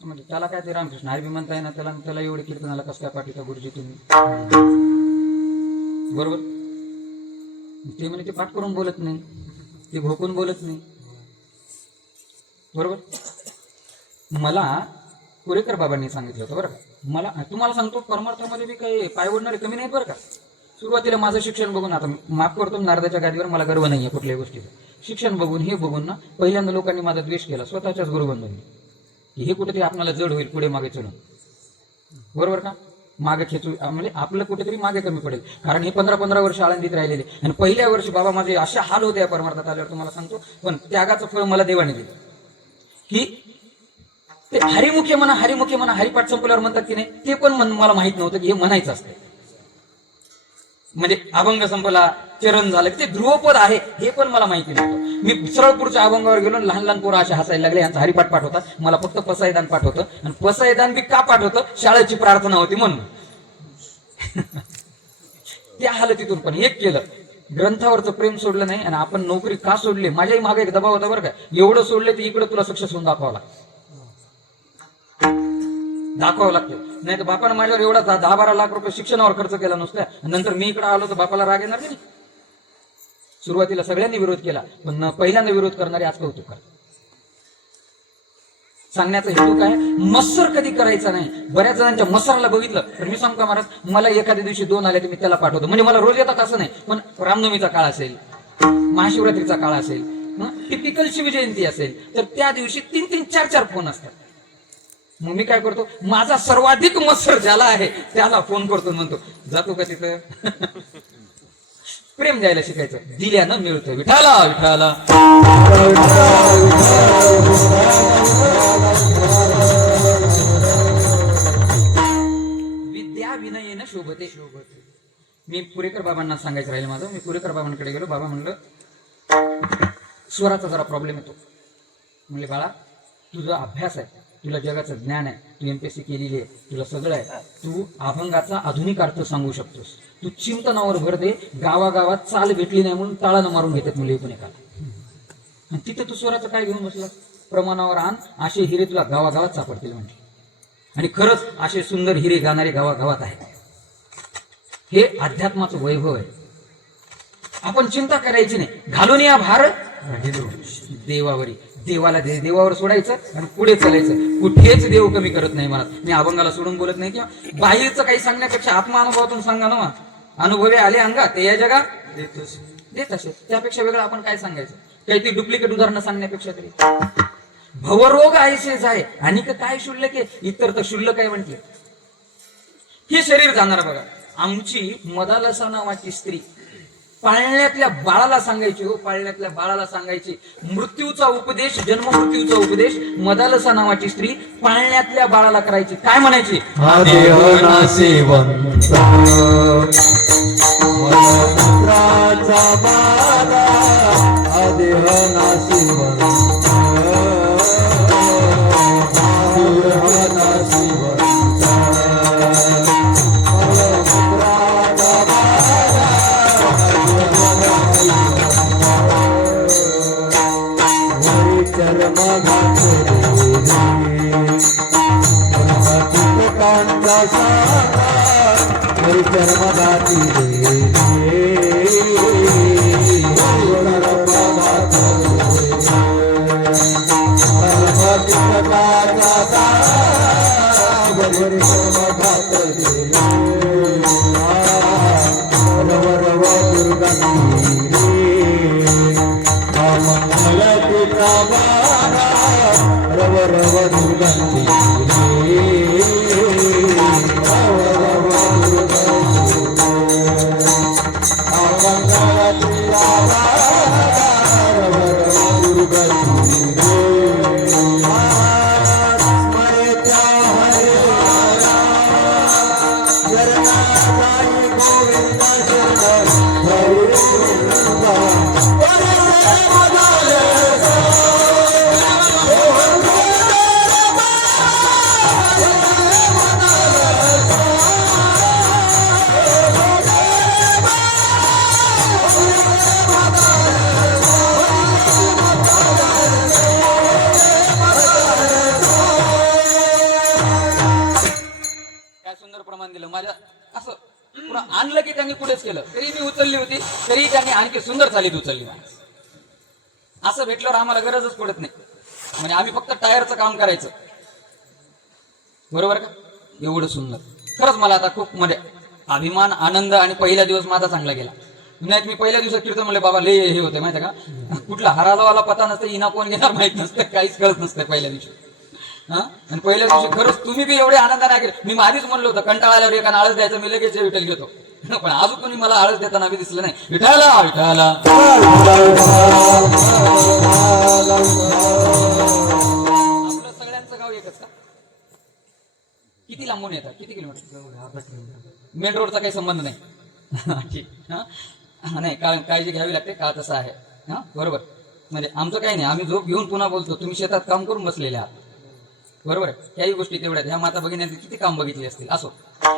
म्हणजे त्याला काय ते रामकृष्ण हरबी म्हणताय ना, त्याला एवढे कीर्तनाला कसं काय पाठवता गुरुजी तुम्ही? बरोबर. ते म्हणे ते पाठ करून बोलत नाही, ते भोकून बोलत नाही. बरोबर. मला कुरेकर बाबांनी सांगितलं होतं बरं का. मला तुम्हाला सांगतो, परमार्थामध्ये बी काही पायवडणारे कमी नाहीत बरं का. सुरुवातीला माझं शिक्षण बघून, आता माफ करतो नारदाच्या गादीवर मला गर्व नाहीये कुठल्याही गोष्टीचा. शिक्षण बघून, हे बघून ना, पहिल्यांदा लोकांनी माझा द्वेष केला, स्वतःच्याच गुरुबंधूंनी, की हे कुठेतरी आपल्याला जड होईल पुढे मागे चढून. बरोबर का. मागे खेचू, म्हणजे आपलं कुठेतरी मागे कमी पडेल. कारण हे 15-15 वर्ष आळंदीत राहिलेले, आणि पहिल्या वर्षी बाबा माझे अशा हाल होते या परमार्थात आल्यावर तुम्हाला सांगतो. पण त्यागाचं फळ मला देवाने दिलं. की ते हरिमुखे म्हणा, हरिपाठ संपल्यावर म्हणतात की नाही, ते पण मला माहित नव्हतं की हे म्हणायचं असतं. म्हणजे अभंग संपला, चरण झालं, ते ध्रुवपद आहे हे पण मला माहिती नव्हतं. मी सरळ पुढच्या अभंगावर गेलो, लहान पोरं अशा हसायला लागले, यांचा हरिपाठ पाठ होता, मला फक्त पसायदान पाठ होतं. आणि पसायदान बी का पाठ होतं? शाळेची प्रार्थना होती म्हणून. त्या हालतीतून पण एक केलं, ग्रंथावरचं प्रेम सोडलं नाही. आणि आपण नोकरी का सोडली? माझ्याही मागे एक दबाव होता बरं का. एवढं सोडले तर इकडे तुला सक्सेस होऊन दाखवावं लागतं. नाही तर बापानं माझ्यावर एवढा 10-12 लाख रुपये शिक्षणावर खर्च केला नुसत्या, नंतर मी इकडे आलो तर बापाला राग येणार नाही. सुरुवातीला सगळ्यांनी विरोध केला, पण पहिल्यांदा विरोध करणारे आज कौतुक करतात. सांगण्याचा हेतू काय? मत्सर कधी करायचा नाही. बऱ्याच जणांच्या मत्सराला बघितलं तर मी सांगू का महाराज, मला एखाद्या दिवशी 2 आले तर मी त्याला पाठवतो. म्हणजे मला रोज येतात असं नाही, पण रामनवमीचा काळ असेल, महाशिवरात्रीचा काळ असेल, टिपिकल शिवजयंती असेल, तर त्या दिवशी 3-3, 4-4 फोन असतात. मग मी काय करतो, माझा सर्वाधिक मत्सर ज्याला आहे त्याला फोन करतो, म्हणतो जातो का तिथं? प्रेम द्यायला शिकायचं. दिल्यानं मिळतं. विठाला विठाला विद्या विनयेनं शोभते. मी पुरेकर बाबांना सांगायचं राहिलं माझं. मी पुरेकर बाबांकडे गेलो. बाबा म्हणलं स्वराचा जरा प्रॉब्लेम येतो. म्हणले बाळा तुझा अभ्यास आहे, तुला जगाचं ज्ञान आहे, तू MPSC केलेली आहे, तुला सगळं आहे, तू अभंगाचा आधुनिक अर्थ सांगू शकतोस. तू चिंतनावर भर दे. गावागावात चाल भेटली नाही म्हणून टाळानं मारून घेतात मुले एकूण एकाला. आणि तिथे तू स्वराचं काय घेऊन बसला? प्रमाणावर आण, असे हिरे तुला गावागावात सापडतील म्हणजे. आणि खरंच असे सुंदर हिरे गाणारे गावागावात आहेत. हे अध्यात्माचं वैभव आहे. आपण चिंता करायची नाही. घालून या भार देवावरी. देवावर सोडायचं आणि पुढे चालायचं. कुठेच देव कमी करत नाही मला. मी अभंगाला सोडून बोलत नाही किंवा बाहेरचं काही सांगण्यापेक्षा आत्मानुभवातून सांगा ना. अनुभवे आले अंगा ते या जगा देत असे. त्यापेक्षा वेगळं आपण काय सांगायचं? काही ती डुप्लिकेट उदाहरणं सांगण्यापेक्षा तरी. भवरोग ऐसेच आहे आणि काय शुल्लक आहे? इतर तर शुल्लक आहे म्हटले. हे शरीर जाणार बघा. आमची मदालसा नावाची स्त्री पाळण्यातल्या बाळाला सांगायची. हो, पाळण्यातल्या बाळाला सांगायची मृत्यूचा उपदेश, जन्म मृत्यूचा उपदेश मदालसा नावाची स्त्री पाळण्यातल्या बाळाला करायची. काय म्हणायची? आणलं की त्यांनी पुढेच केलं. तरी मी उचलली होती, तरी त्यांनी आणखी सुंदर चालीत उचलली. असं भेटल्यावर आम्हाला गरजच पडत नाही. म्हणजे आम्ही फक्त टायरचं काम करायचं. बरोबर का? एवढं सुंदर. खरंच मला आता खूप म्हणजे अभिमान, आनंद. आणि पहिला दिवस माझा चांगला गेला. नाही मी पहिल्या दिवसात कीर्तन म्हणले बाबा लय हे होते माहिती का? कुठला हरालावाला पता नसतं, इना कोण घेणार माहित नसतं, काहीच कळत नसतं पहिल्या दिवशी. आणि पहिल्या दिवशी खरंच तुम्ही बी एवढे आनंदाने ऐकले. मी आधीच म्हणलो होतं कंटाळा आल्यावर एका आळस द्यायचं, मी लगेच विठ्ठल घेतो. पण अजून कोणी मला आळस देताना बी दिसलं नाही. विठाला विठाला आपलं सगळ्यांचं गाव एकच का? किती लांबून येतात? किती किलोमीटर? मेन रोडचा काही संबंध नाही. ठीक. नाही काळजी घ्यावी लागते. का तसं आहे? बरोबर. म्हणजे आमचं काही नाही. आम्ही झोप घेऊन पुन्हा बोलतो. तुम्ही शेतात काम करून बसलेले आहात. बरोबर आहे. त्याही गोष्टी तेवढ्यात. ह्या माता भगिनींनी किती काम बघितले असतील. असो.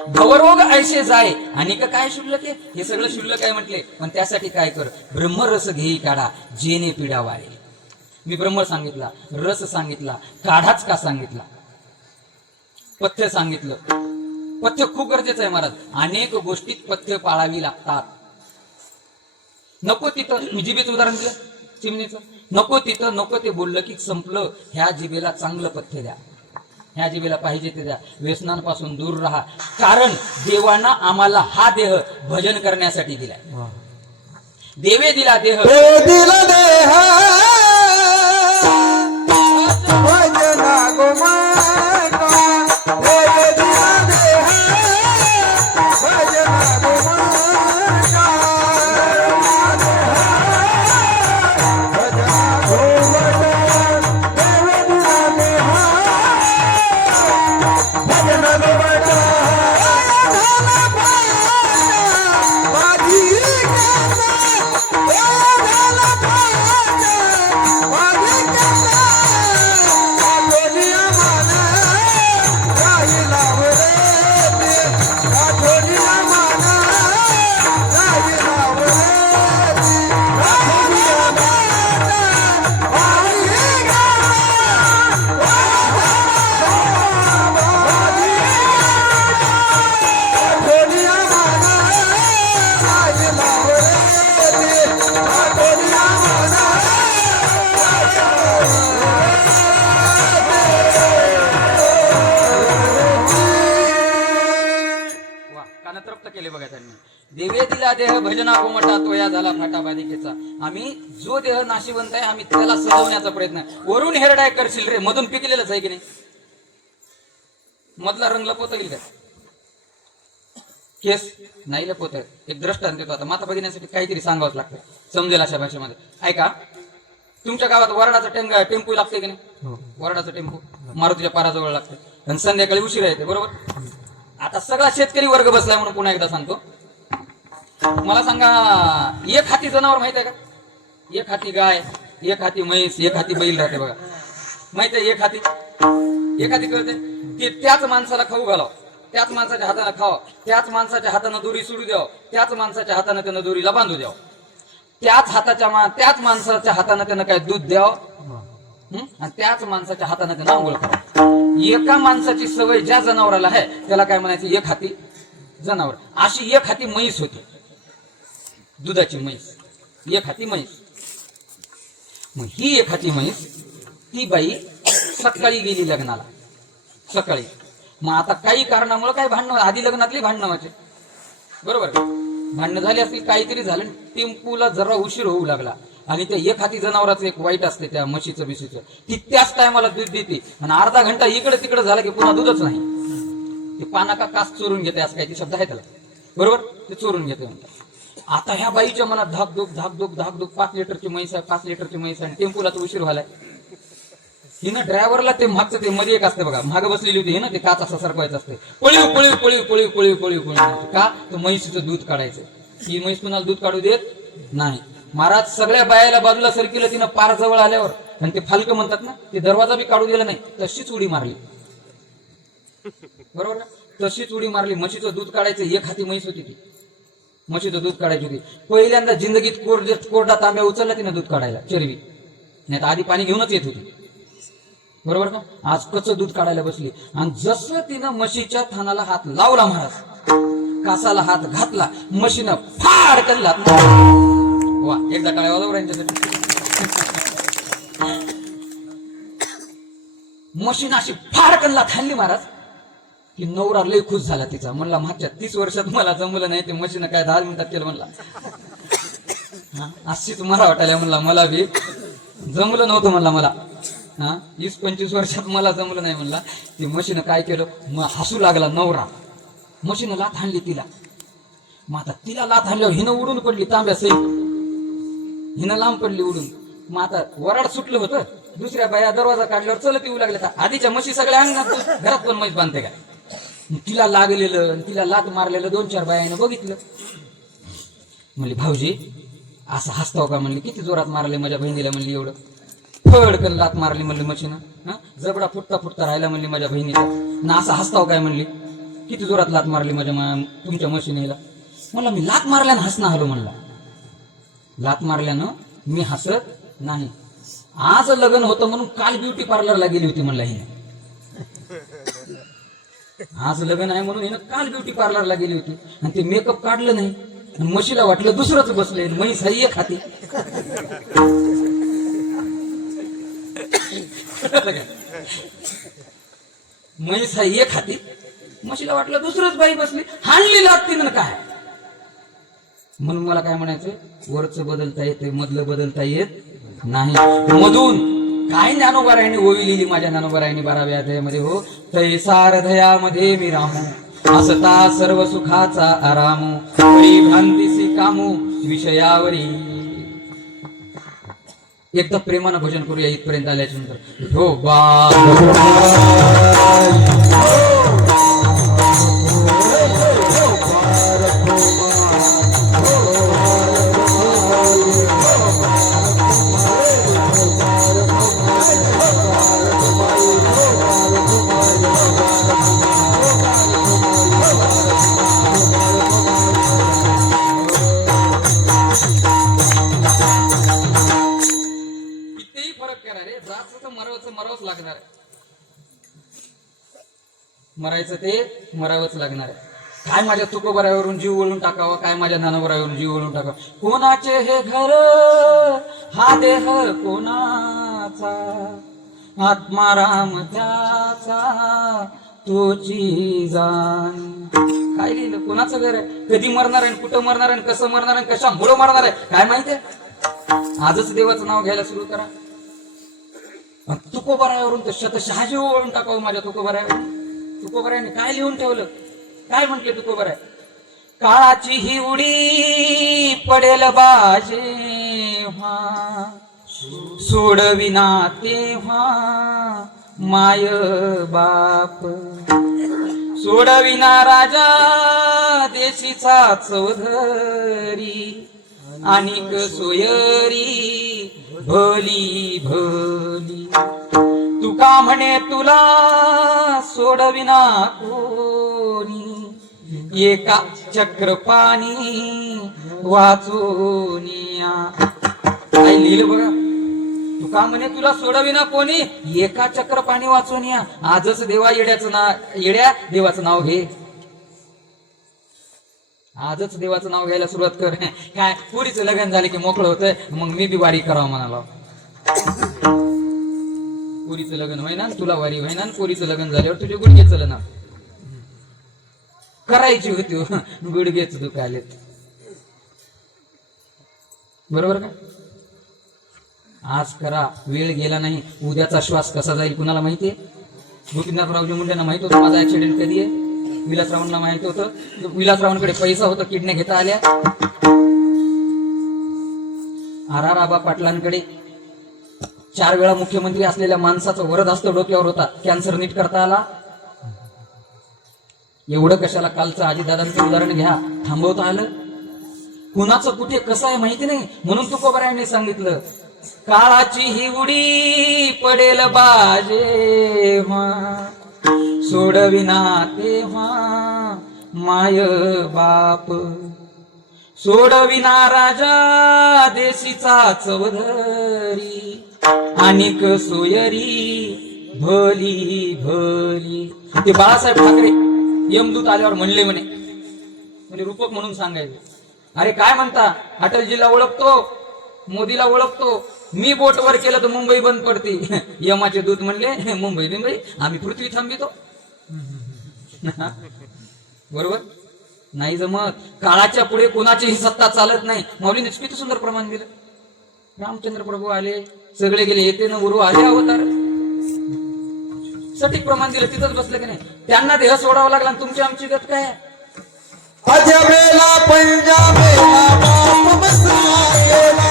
भवरोग ऐसे जाय आणि काय शुल्लक आहे? हे सगळं शुल्लक आहे म्हटले. पण त्यासाठी काय कर? ब्रह्मरस घेई काढा जेने पिढा वाळे. मी ब्रह्म सांगितला, रस सांगितला, काढाच का सांगितला, पथ्य सांगितलं. पथ्य खूप गरजेचं आहे महाराज. अनेक गोष्टीत पथ्य पाळावी लागतात. नको तिथं जिभेचं उदाहरण दिलं, चिमणीचं. नको तिथं नको ते बोललं की संपलं. ह्या जिभेला चांगलं पथ्य द्या. ह्या जिभेला पाहिजे ते द्या. व्यसनांपासून दूर राहा. कारण देवानं आम्हाला हा देह भजन करण्यासाठी दिलाय. देवे दिला देह, दिला देह भजना गोमाता. देवे दिला देह भजना गोमाता. त्यांनी. देवे दिला देह भजना कोमटा तोया झाला फाटा बाधिकेचा. आम्ही जो देह नाशिवंत आहे आम्ही त्याला सजवण्याचा प्रयत्न आहे. वरून हेरडाय करशील रे, मधून पिकलेलंच आहे की नाही? मधला रंग लपवता येईल काय? केस नाही लपवत. एक दृष्टांत देतो आता. माता भगिनीसाठी काहीतरी सांगावंच लागतं, समजेल अशा भाषेमध्ये. ऐका, तुमच्या गावात वरडाचा टेम्पो लागते की नाही? हो. वरडाचा टेम्पो मारुतीच्या पाराजवळ लागते आणि संध्याकाळी उशिरा येते, बरोबर? आता सगळा शेतकरी वर्ग बसलाय म्हणून पुन्हा एकदा सांगतो. मला सांगा, एक हाती जनावर माहित आहे का? एक हाती गाय, एक हाती म्हैस, एक हाती बैल राहते बघा. माहित आहे? एक हाती कळते की त्याच माणसाला खाऊ घालाव, त्याच माणसाच्या हाताने खावा, त्याच माणसाच्या हाताने दोरी सोडू द्यावं, त्याच माणसाच्या हाताने त्यानं दोरीला बांधू द्यावं, त्याच माणसाच्या हाताने त्यानं काय दूध द्यावं, आणि त्याच माणसाच्या हाताने त्यानं आंघोळ करावं. एका माणसाची सवय ज्या जनावराला आहे त्याला काय म्हणायचं? एक हाती जनावर. अशी एक हाती म्हैस होती, दुधाची म्हैस, एक हाती म्हैस. मग ही एक हाती म्हैस, ती बाई सकाळी गेली लग्नाला, सकाळी. मग आता काही कारणामुळे काय भांडणं, आधी लग्नातली भांडणं व्हायचे, बरोबर? भांडणं झाली असतील, काहीतरी झालं, टेम्पूला जरा उशीर होऊ लागला. आणि ते एक हाती जनावराचं एक वाईट असते त्या म्हशीचं बिशीचं, ती त्याच टायमाला दूध देते आणि अर्धा घंटा इकडे तिकडे झाला की पुन्हा दूधच नाही. ते पाना का कास चोरून घेते, असं काहीतरी शब्द आहे त्याला, बरोबर? ते चोरून घेते म्हणतात. आता ह्या बाईच्या मनात धाकधूक 5 लिटरची म्हैस आहे, 5 लिटरची म्हैस आहे, टेम्पूलाच उशीर व्हायलाय. हिनं ड्रायव्हरला ते मागचं ते मध्ये एक असते बघा, मागे बसलेली होती ना, ते काच असं सरकवायचं असते, पळीव का? तर म्हैसीचं दूध काढायचं. ही म्हैस कुणाला दूध काढू देत नाही. महाराज सगळ्या बायाला बाजूला सरकिलं तिनं पार जवळ आल्यावर, आणि ते फालकं म्हणतात ना, ते दरवाजा बी काढू दिला नाही, तशीच उडी मारली, बरोबर ना? तशीच उडी मारली. म्हशीचं दूध काढायचं, एक हाती म्हैस होती ती, म्हशीचं दूध काढायची होती. पहिल्यांदा जिंदगीत कोरडा तांब्या उचलला तिनं दूध काढायला, चरवी, नाही तर आधी पाणी घेऊनच येत होती, बरोबर का? आज कच्चं दूध काढायला बसली, आणि जसं तिनं म्हशीच्या थानाला हात लावला, महाराज कासाला हात घातला, म्हशीनं फाडकन हात. वा, एकदा टाळ्या वाजवा यांच्यासाठी. म्हशीनं अशी फाडकन हात खाल्ली महाराज, की नवरा लय खुश झाला तिचा. म्हणला, मागच्या 30 वर्षात मला जमलं नाही, ते म्हशीनं काय 10 मिनिटात केलं म्हणला. अशीच मला वाटायला म्हणला, मला बी जमलं नव्हतं म्हणला, मला 20-25 वर्षात मला जमलं नाही म्हणला. ती म्हशीनं काय केलं, मग हसू लागला नवरा. म्हशीनं लाथ हाणली तिला. मग आता तिला लाथ हाणल्यावर हिनं उडून पडली तांब्या सहित, हिनं लांब पडली उडून. मग आता वराड सुटलं होतं, दुसऱ्या बाया दरवाजा काढल्यावर चलत येऊ लागल्या. आधीच्या म्हशी सगळ्या अंगणात, घरात पण म्हैस बांधते का? तिला लागलेलं, तिला लात मारलेलं 2-4 बायानं बघितलं. म्हणली, भाऊजी असं हसताव का? म्हणली, किती जोरात मारले माझ्या बहिणीला. म्हणली, एवढं फडकन लात मारली म्हणली म्हशीनं, जबडा फुटता राहिला म्हणली माझ्या बहिणीचा, ना असं हसताव काय? म्हणली, किती जोरात लात मारली तुमच्या म्हशीनेला. म्हणला, मी लात मारल्यानं हसणं आलो. म्हणला, लात मारल्यानं मी हसत नाही. आज लग्न होतं म्हणून काल ब्युटी पार्लरला गेली होती म्हणला हिने. आज लग्न आहे म्हणून हिनं काल ब्युटी पार्लरला गेली होती, आणि ते मेकअप काढलं नाही. म्हशीला वाटलं दुसरंच बसले, म्हैस हाई एक हाती. म्हैस हाई एक हाती, म्हशीला वाटलं दुसरंच बाई बसली, हाणली लागते ना काय. म्हणून मला काय म्हणायचं, वरचं बदलता येते, मधलं बदलता येत नाही. मधून काय ज्ञानोबारायने ओवी लिहिली माझ्या ज्ञानोबारायने 12व्या अध्यायामध्ये, हो, तैसार हृदयामध्ये मी रामू, असता सर्व सुखाचा आरामू, भ्रांतीसी कामू विषयावरी. एकदा प्रेमानं भजन करूया इथपर्यंत आल्याच्या नंतर. हो बा मरायचं ते मरावंच लागणार आहे. काय माझ्या तुकोबरावरून जीव वळून टाकावा, काय माझ्या ज्ञानोबरावरून जीव वळून टाकावा. कोणाचे हे घर, हा देह कोणाचा, आत्मा राम त्याचा, तोची जाण. काय लिहिलं? कोणाचं घर आहे? कधी मरणार आहे? कुठं मरणार आहे? कसं मरणार आहे? कशामुळं मरणार आहे? काय माहितीये? आजच देवाचं नाव घ्यायला सुरू करा. तुकोबरायावरून तर शतशहाजी ओळून टाकावं माझ्या तुकोबरायावरून. तुकोबरायाने काय लिहून ठेवलं? काय म्हटले तुकोबराय? काळाची ही उडी पडेल बाजेव्हा, सोडविना तेव्हा माय बाप, सोडविना राजा देशीचा चौधरी, आणिक सोयरी भली भली. तुका म्हणे तुला सोडविना कोणी, एका चक्रपाणी वाचोनिया. काय लिहिलं बघा? तुका म्हणे तुला सोडविना कोणी, एका चक्रपाणी वाचोनिया. आजच देवा येड्या देवाचं नाव घे. आजच देवाचं नाव घ्यायला सुरुवात कर. काय पुरीचं लग्न झाले की मोकळं होतंय, मग मी बी वारी करावं म्हणाला. पुरीचं लग्न व्हायना, तुला वारी व्हायना, पुरीचं लग्न झाल्यावर तुझे गुडघे चलना. करायची होती गुडघेच दुखायलेत. बरोबर का? आज करा, वेळ गेला नाही. उद्याचा श्वास कसा जाईल कुणाला माहितीये? गोपीनाथरावजी मुंडेंना माहित होतं माझा ऍक्सिडेंट कधी आहे. विलासरावांना माहित होतं. विलासरावांकडे पैसा होता किडण्या घेता आल्या. आर आबा पाटलांकडे 4 वेळा मुख्यमंत्री असलेल्या माणसाचा वरदहस्त डोक्यावर होता. कॅन्सर नीट करता आला. एवढं कशाला? कालचं आजीदादांचं उदाहरण घ्या. थांबवता आलं? कुणाचं कुठे कसं आहे माहिती नाही, म्हणून तुकोबरायांनी सांगितलं काळाची ही उडी पडेल बाजेव्हा, सोडविना तेव्हा माय बाप, सोडविना राजा देशीचा चौधरी, आणिक सोयरी भली भली. ते बाळासाहेब ठाकरे यमदूत आल्यावर म्हणले म्हणे, म्हणजे रूपक म्हणून सांगायचे. अरे काय म्हणता? अटलजीला ओळखतो, मोदीला ओळखतो, मी बोटवर केलं तर मुंबई बंद पडते. यमाचे दूत म्हणले मुंबई मुंबई आम्ही पृथ्वी थांबितो. बरोबर नाही जमत. काळाच्या पुढे कोणाचीही सत्ता चालत नाही. माऊलीने किती सुंदर प्रमाण दिलं. रामचंद्र प्रभू आले, सगळे गेले, येते न गुरु आले अवतार. सटीक प्रमाण दिलं, तिथंच बसलं की नाही. त्यांना देह सोडावा लागला आणि तुमची आमची गत काय? अजमेला पंजाबेला बाप बसला गेला.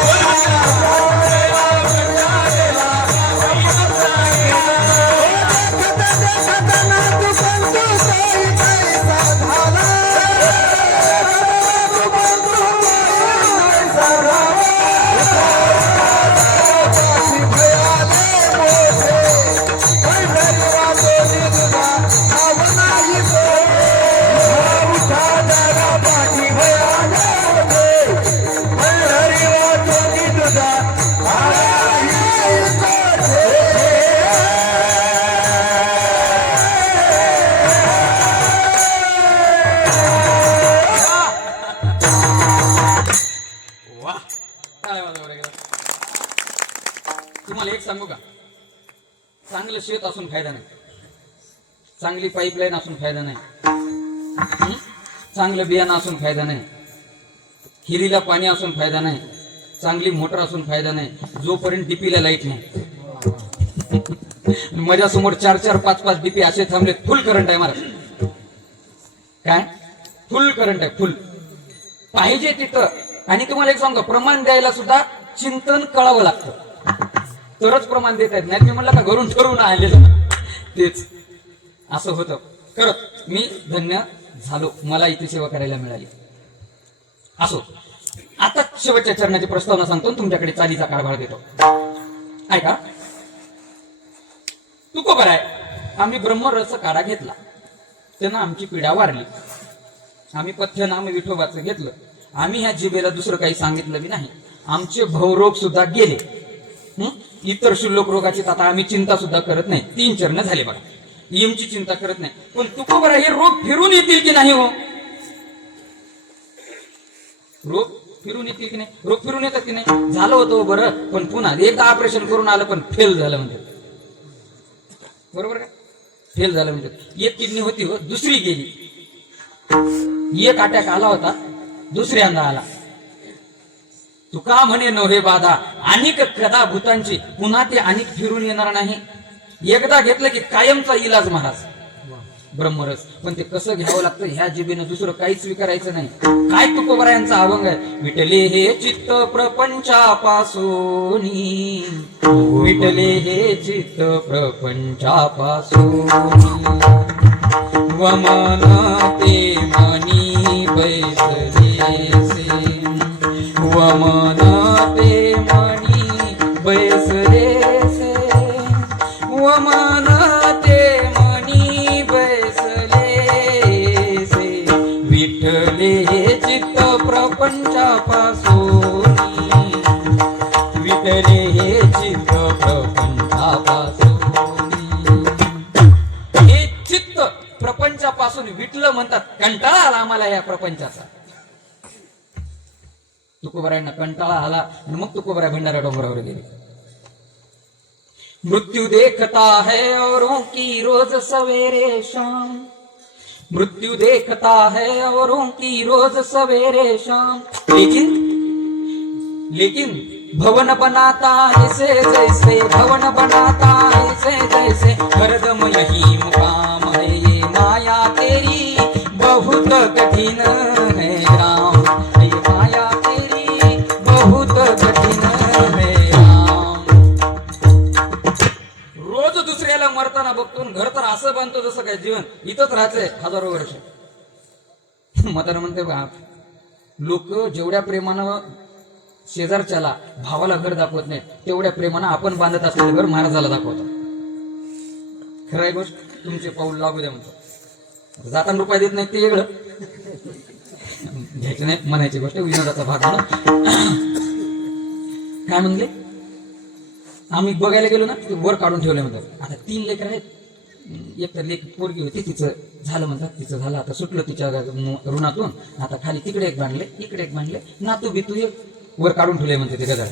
तुम्हाला एक सांगू का? चांगलं शेत असून फायदा नाही, चांगली पाईपलाईन असून फायदा नाही, चांगलं बियाणं असून फायदा नाही, हिरीला पाणी असून फायदा नाही, चांगली मोटर असून फायदा नाही, जोपर्यंत डीपीला लाईट नाही. माझ्यासमोर 4-4, 5-5 डीपी असे थांबले. फुल करंट आहे मला. काय फुल करंट आहे? फुल पाहिजे तिथं. आणि तुम्हाला एक सांगतो, प्रमाण द्यायला सुद्धा चिंतन कळावं लागतं, तरच प्रमाण देता येत नाही. मी म्हणलं का घरून ठरवून आलेलं तेच असं होतं. करत मी धन्य झालो, मला इथे सेवा करायला मिळाली. असो, आता शेवटच्या चरणाची प्रस्तावना सांगतो, तुमच्याकडे चालीचा कारभार देतो. ऐका. तुकोबर आहे, आम्ही ब्रह्मरस काढा घेतला, त्यानं आमची पीडा वारली. आम्ही पथ्य नाम विठोबाचं घेतलं. आम्ही ह्या जिभेला दुसरं काही सांगितलं बी नाही. आमचे भवरोग सुद्धा गेले. इतर शुल्लक रोगाची आता आम्ही चिंता सुद्धा करत नाही. 3 चरण झाले बघा. यमची चिंता करत नाही. पण तुकोबर हे रोग फिरून येतील की नाही? हो, रोग फिरून येतील की नाही? रोग फिरून येतात की नाही? झालं होतं बरं, पण पुन्हा एकदा ऑपरेशन करून आलं पण फेल झालं म्हणजे. बरोबर का? फेल झालं म्हणजे एक किडनी होती हो, दुसरी गेली. एक अटॅक आला होता, दुसऱ्यांदा आला. तुका म्हणे नव्हे बाधा अनेक कदा भूतांची, पुन्हा ते अनेक फिरून येणार नाही. एकदा घेतलं की कायमचा इलाज महाराज ब्रह्मरस. पण ते कसं घ्यावं लागतं ह्या जिभेनं, दुसरं काहीच स्वीकारायचं नाही. काय तुकोबरायांचा अभंग आहे, विटले हे चित्त प्रपंचापासून, विटले हे चित्त प्रपंचापासून, वमन ते मनी बैसलेसे, वमन ते मनी बैसलेसे, वमन ते मनी बैसलेसे, विठले चित्त प्रपंचापासून, विठले चित्त प्रपंचापासून. हे चित्त प्रपंचापासून विटलं म्हणतात. कंटाळा आला आम्हाला या प्रपंचाचा. तुकोबरायांना कंटाळा आला आणि मग तुकोबरा भंडारा डोंगरावर गेले. मृत्यु देखता है औरों की रोज सवेरे शाम, मृत्यु देखता है औरों की रोज सवेरे शाम, लेकिन भवन बनाता ऐसे जैसे, भवन बनाता ऐसे जैसे, हरदम यही मुकाम है ये माया तेरी बहुत कठिन है राम, ये माया तेरी बहुत कठिन है राम. रोज दुसऱ्याला मरताना बघतो, घर तर असं बांधतो जसं काय जीवन इथंच राहायचंय हजारो वर्ष. म्हातारा म्हणते बा, लोक जेवढ्या प्रेमानं शेजारच्याला भावाला घर दाखवत नाही, तेवढ्या प्रेमानं आपण बांधत असलेलं घर महाराजाला दाखवतात. खरंय गोष्ट, तुमचे पाऊल लागू द्या म्हणतो. जाताना रुपये देत नाही ते वेगळं, घ्यायचं नाही म्हणायची गोष्ट, विनोदाचा भाग म्हणून. काय म्हणले, आम्ही बघायला गेलो ना, ते वर काढून ठेवले म्हणतात. आता 3 लेकर आहेत, एक तर लेख पोरगी होती, तिचं झालं म्हणतात, तिचं झालं, आता सुटलं तिच्या ऋणातून. आता खाली तिकडे एक बांधले, इकडे एक बांधले, नातू बितू एक वर काढून ठेवले म्हणते ते गजाळ.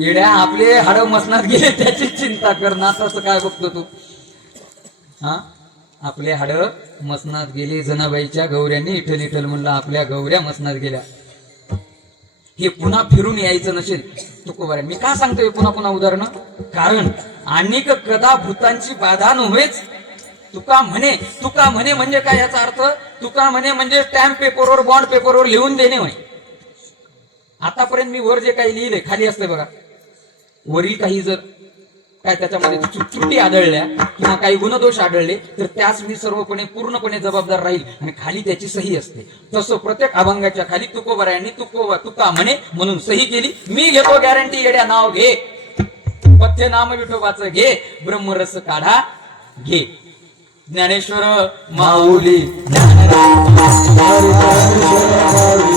येड्या, आपले हाड मसनात गेले त्याची चिंता कर, नाताचं काय बघतो तू. हा, आपले हाड मसनात गेले, जनाबाईच्या गौऱ्यांनी इठल इठल म्हणलं, आपल्या गौऱ्या मसनात गेल्या. हे पुन्हा फिरून यायचं नसेल तुकोबाऱ्या. मी का सांगतोय पुन्हा पुन्हा उदाहरण, कारण अनेक कदा भूतांची बाधा नव्हेच. तुका म्हणे, तुका म्हणे म्हणजे काय याचा अर्थ, तुका म्हणे म्हणजे स्टॅम्प पेपरवर, बॉन्ड पेपरवर लिहून देणे होय. आतापर्यंत मी वर जे काही लिहिले खाली असते बघा, वरील काही जर काय त्याच्यामध्ये त्रुटी आढळल्या किंवा काही गुणदोष आढळले तर त्यास मी सर्वपणे पूर्णपणे जबाबदार राहील आणि खाली त्याची सही असते. तसं प्रत्येक अभंगाच्या खाली तुकोबरायांनी तुका म्हणे म्हणून सही केली. मी घेतो गॅरंटी, येड्या नाव घे, पथ्य नाम विठोबाचं घे, ब्रह्मरस काढा घे. ज्ञानेश्वर माऊली ज्ञानेश्वर माऊली.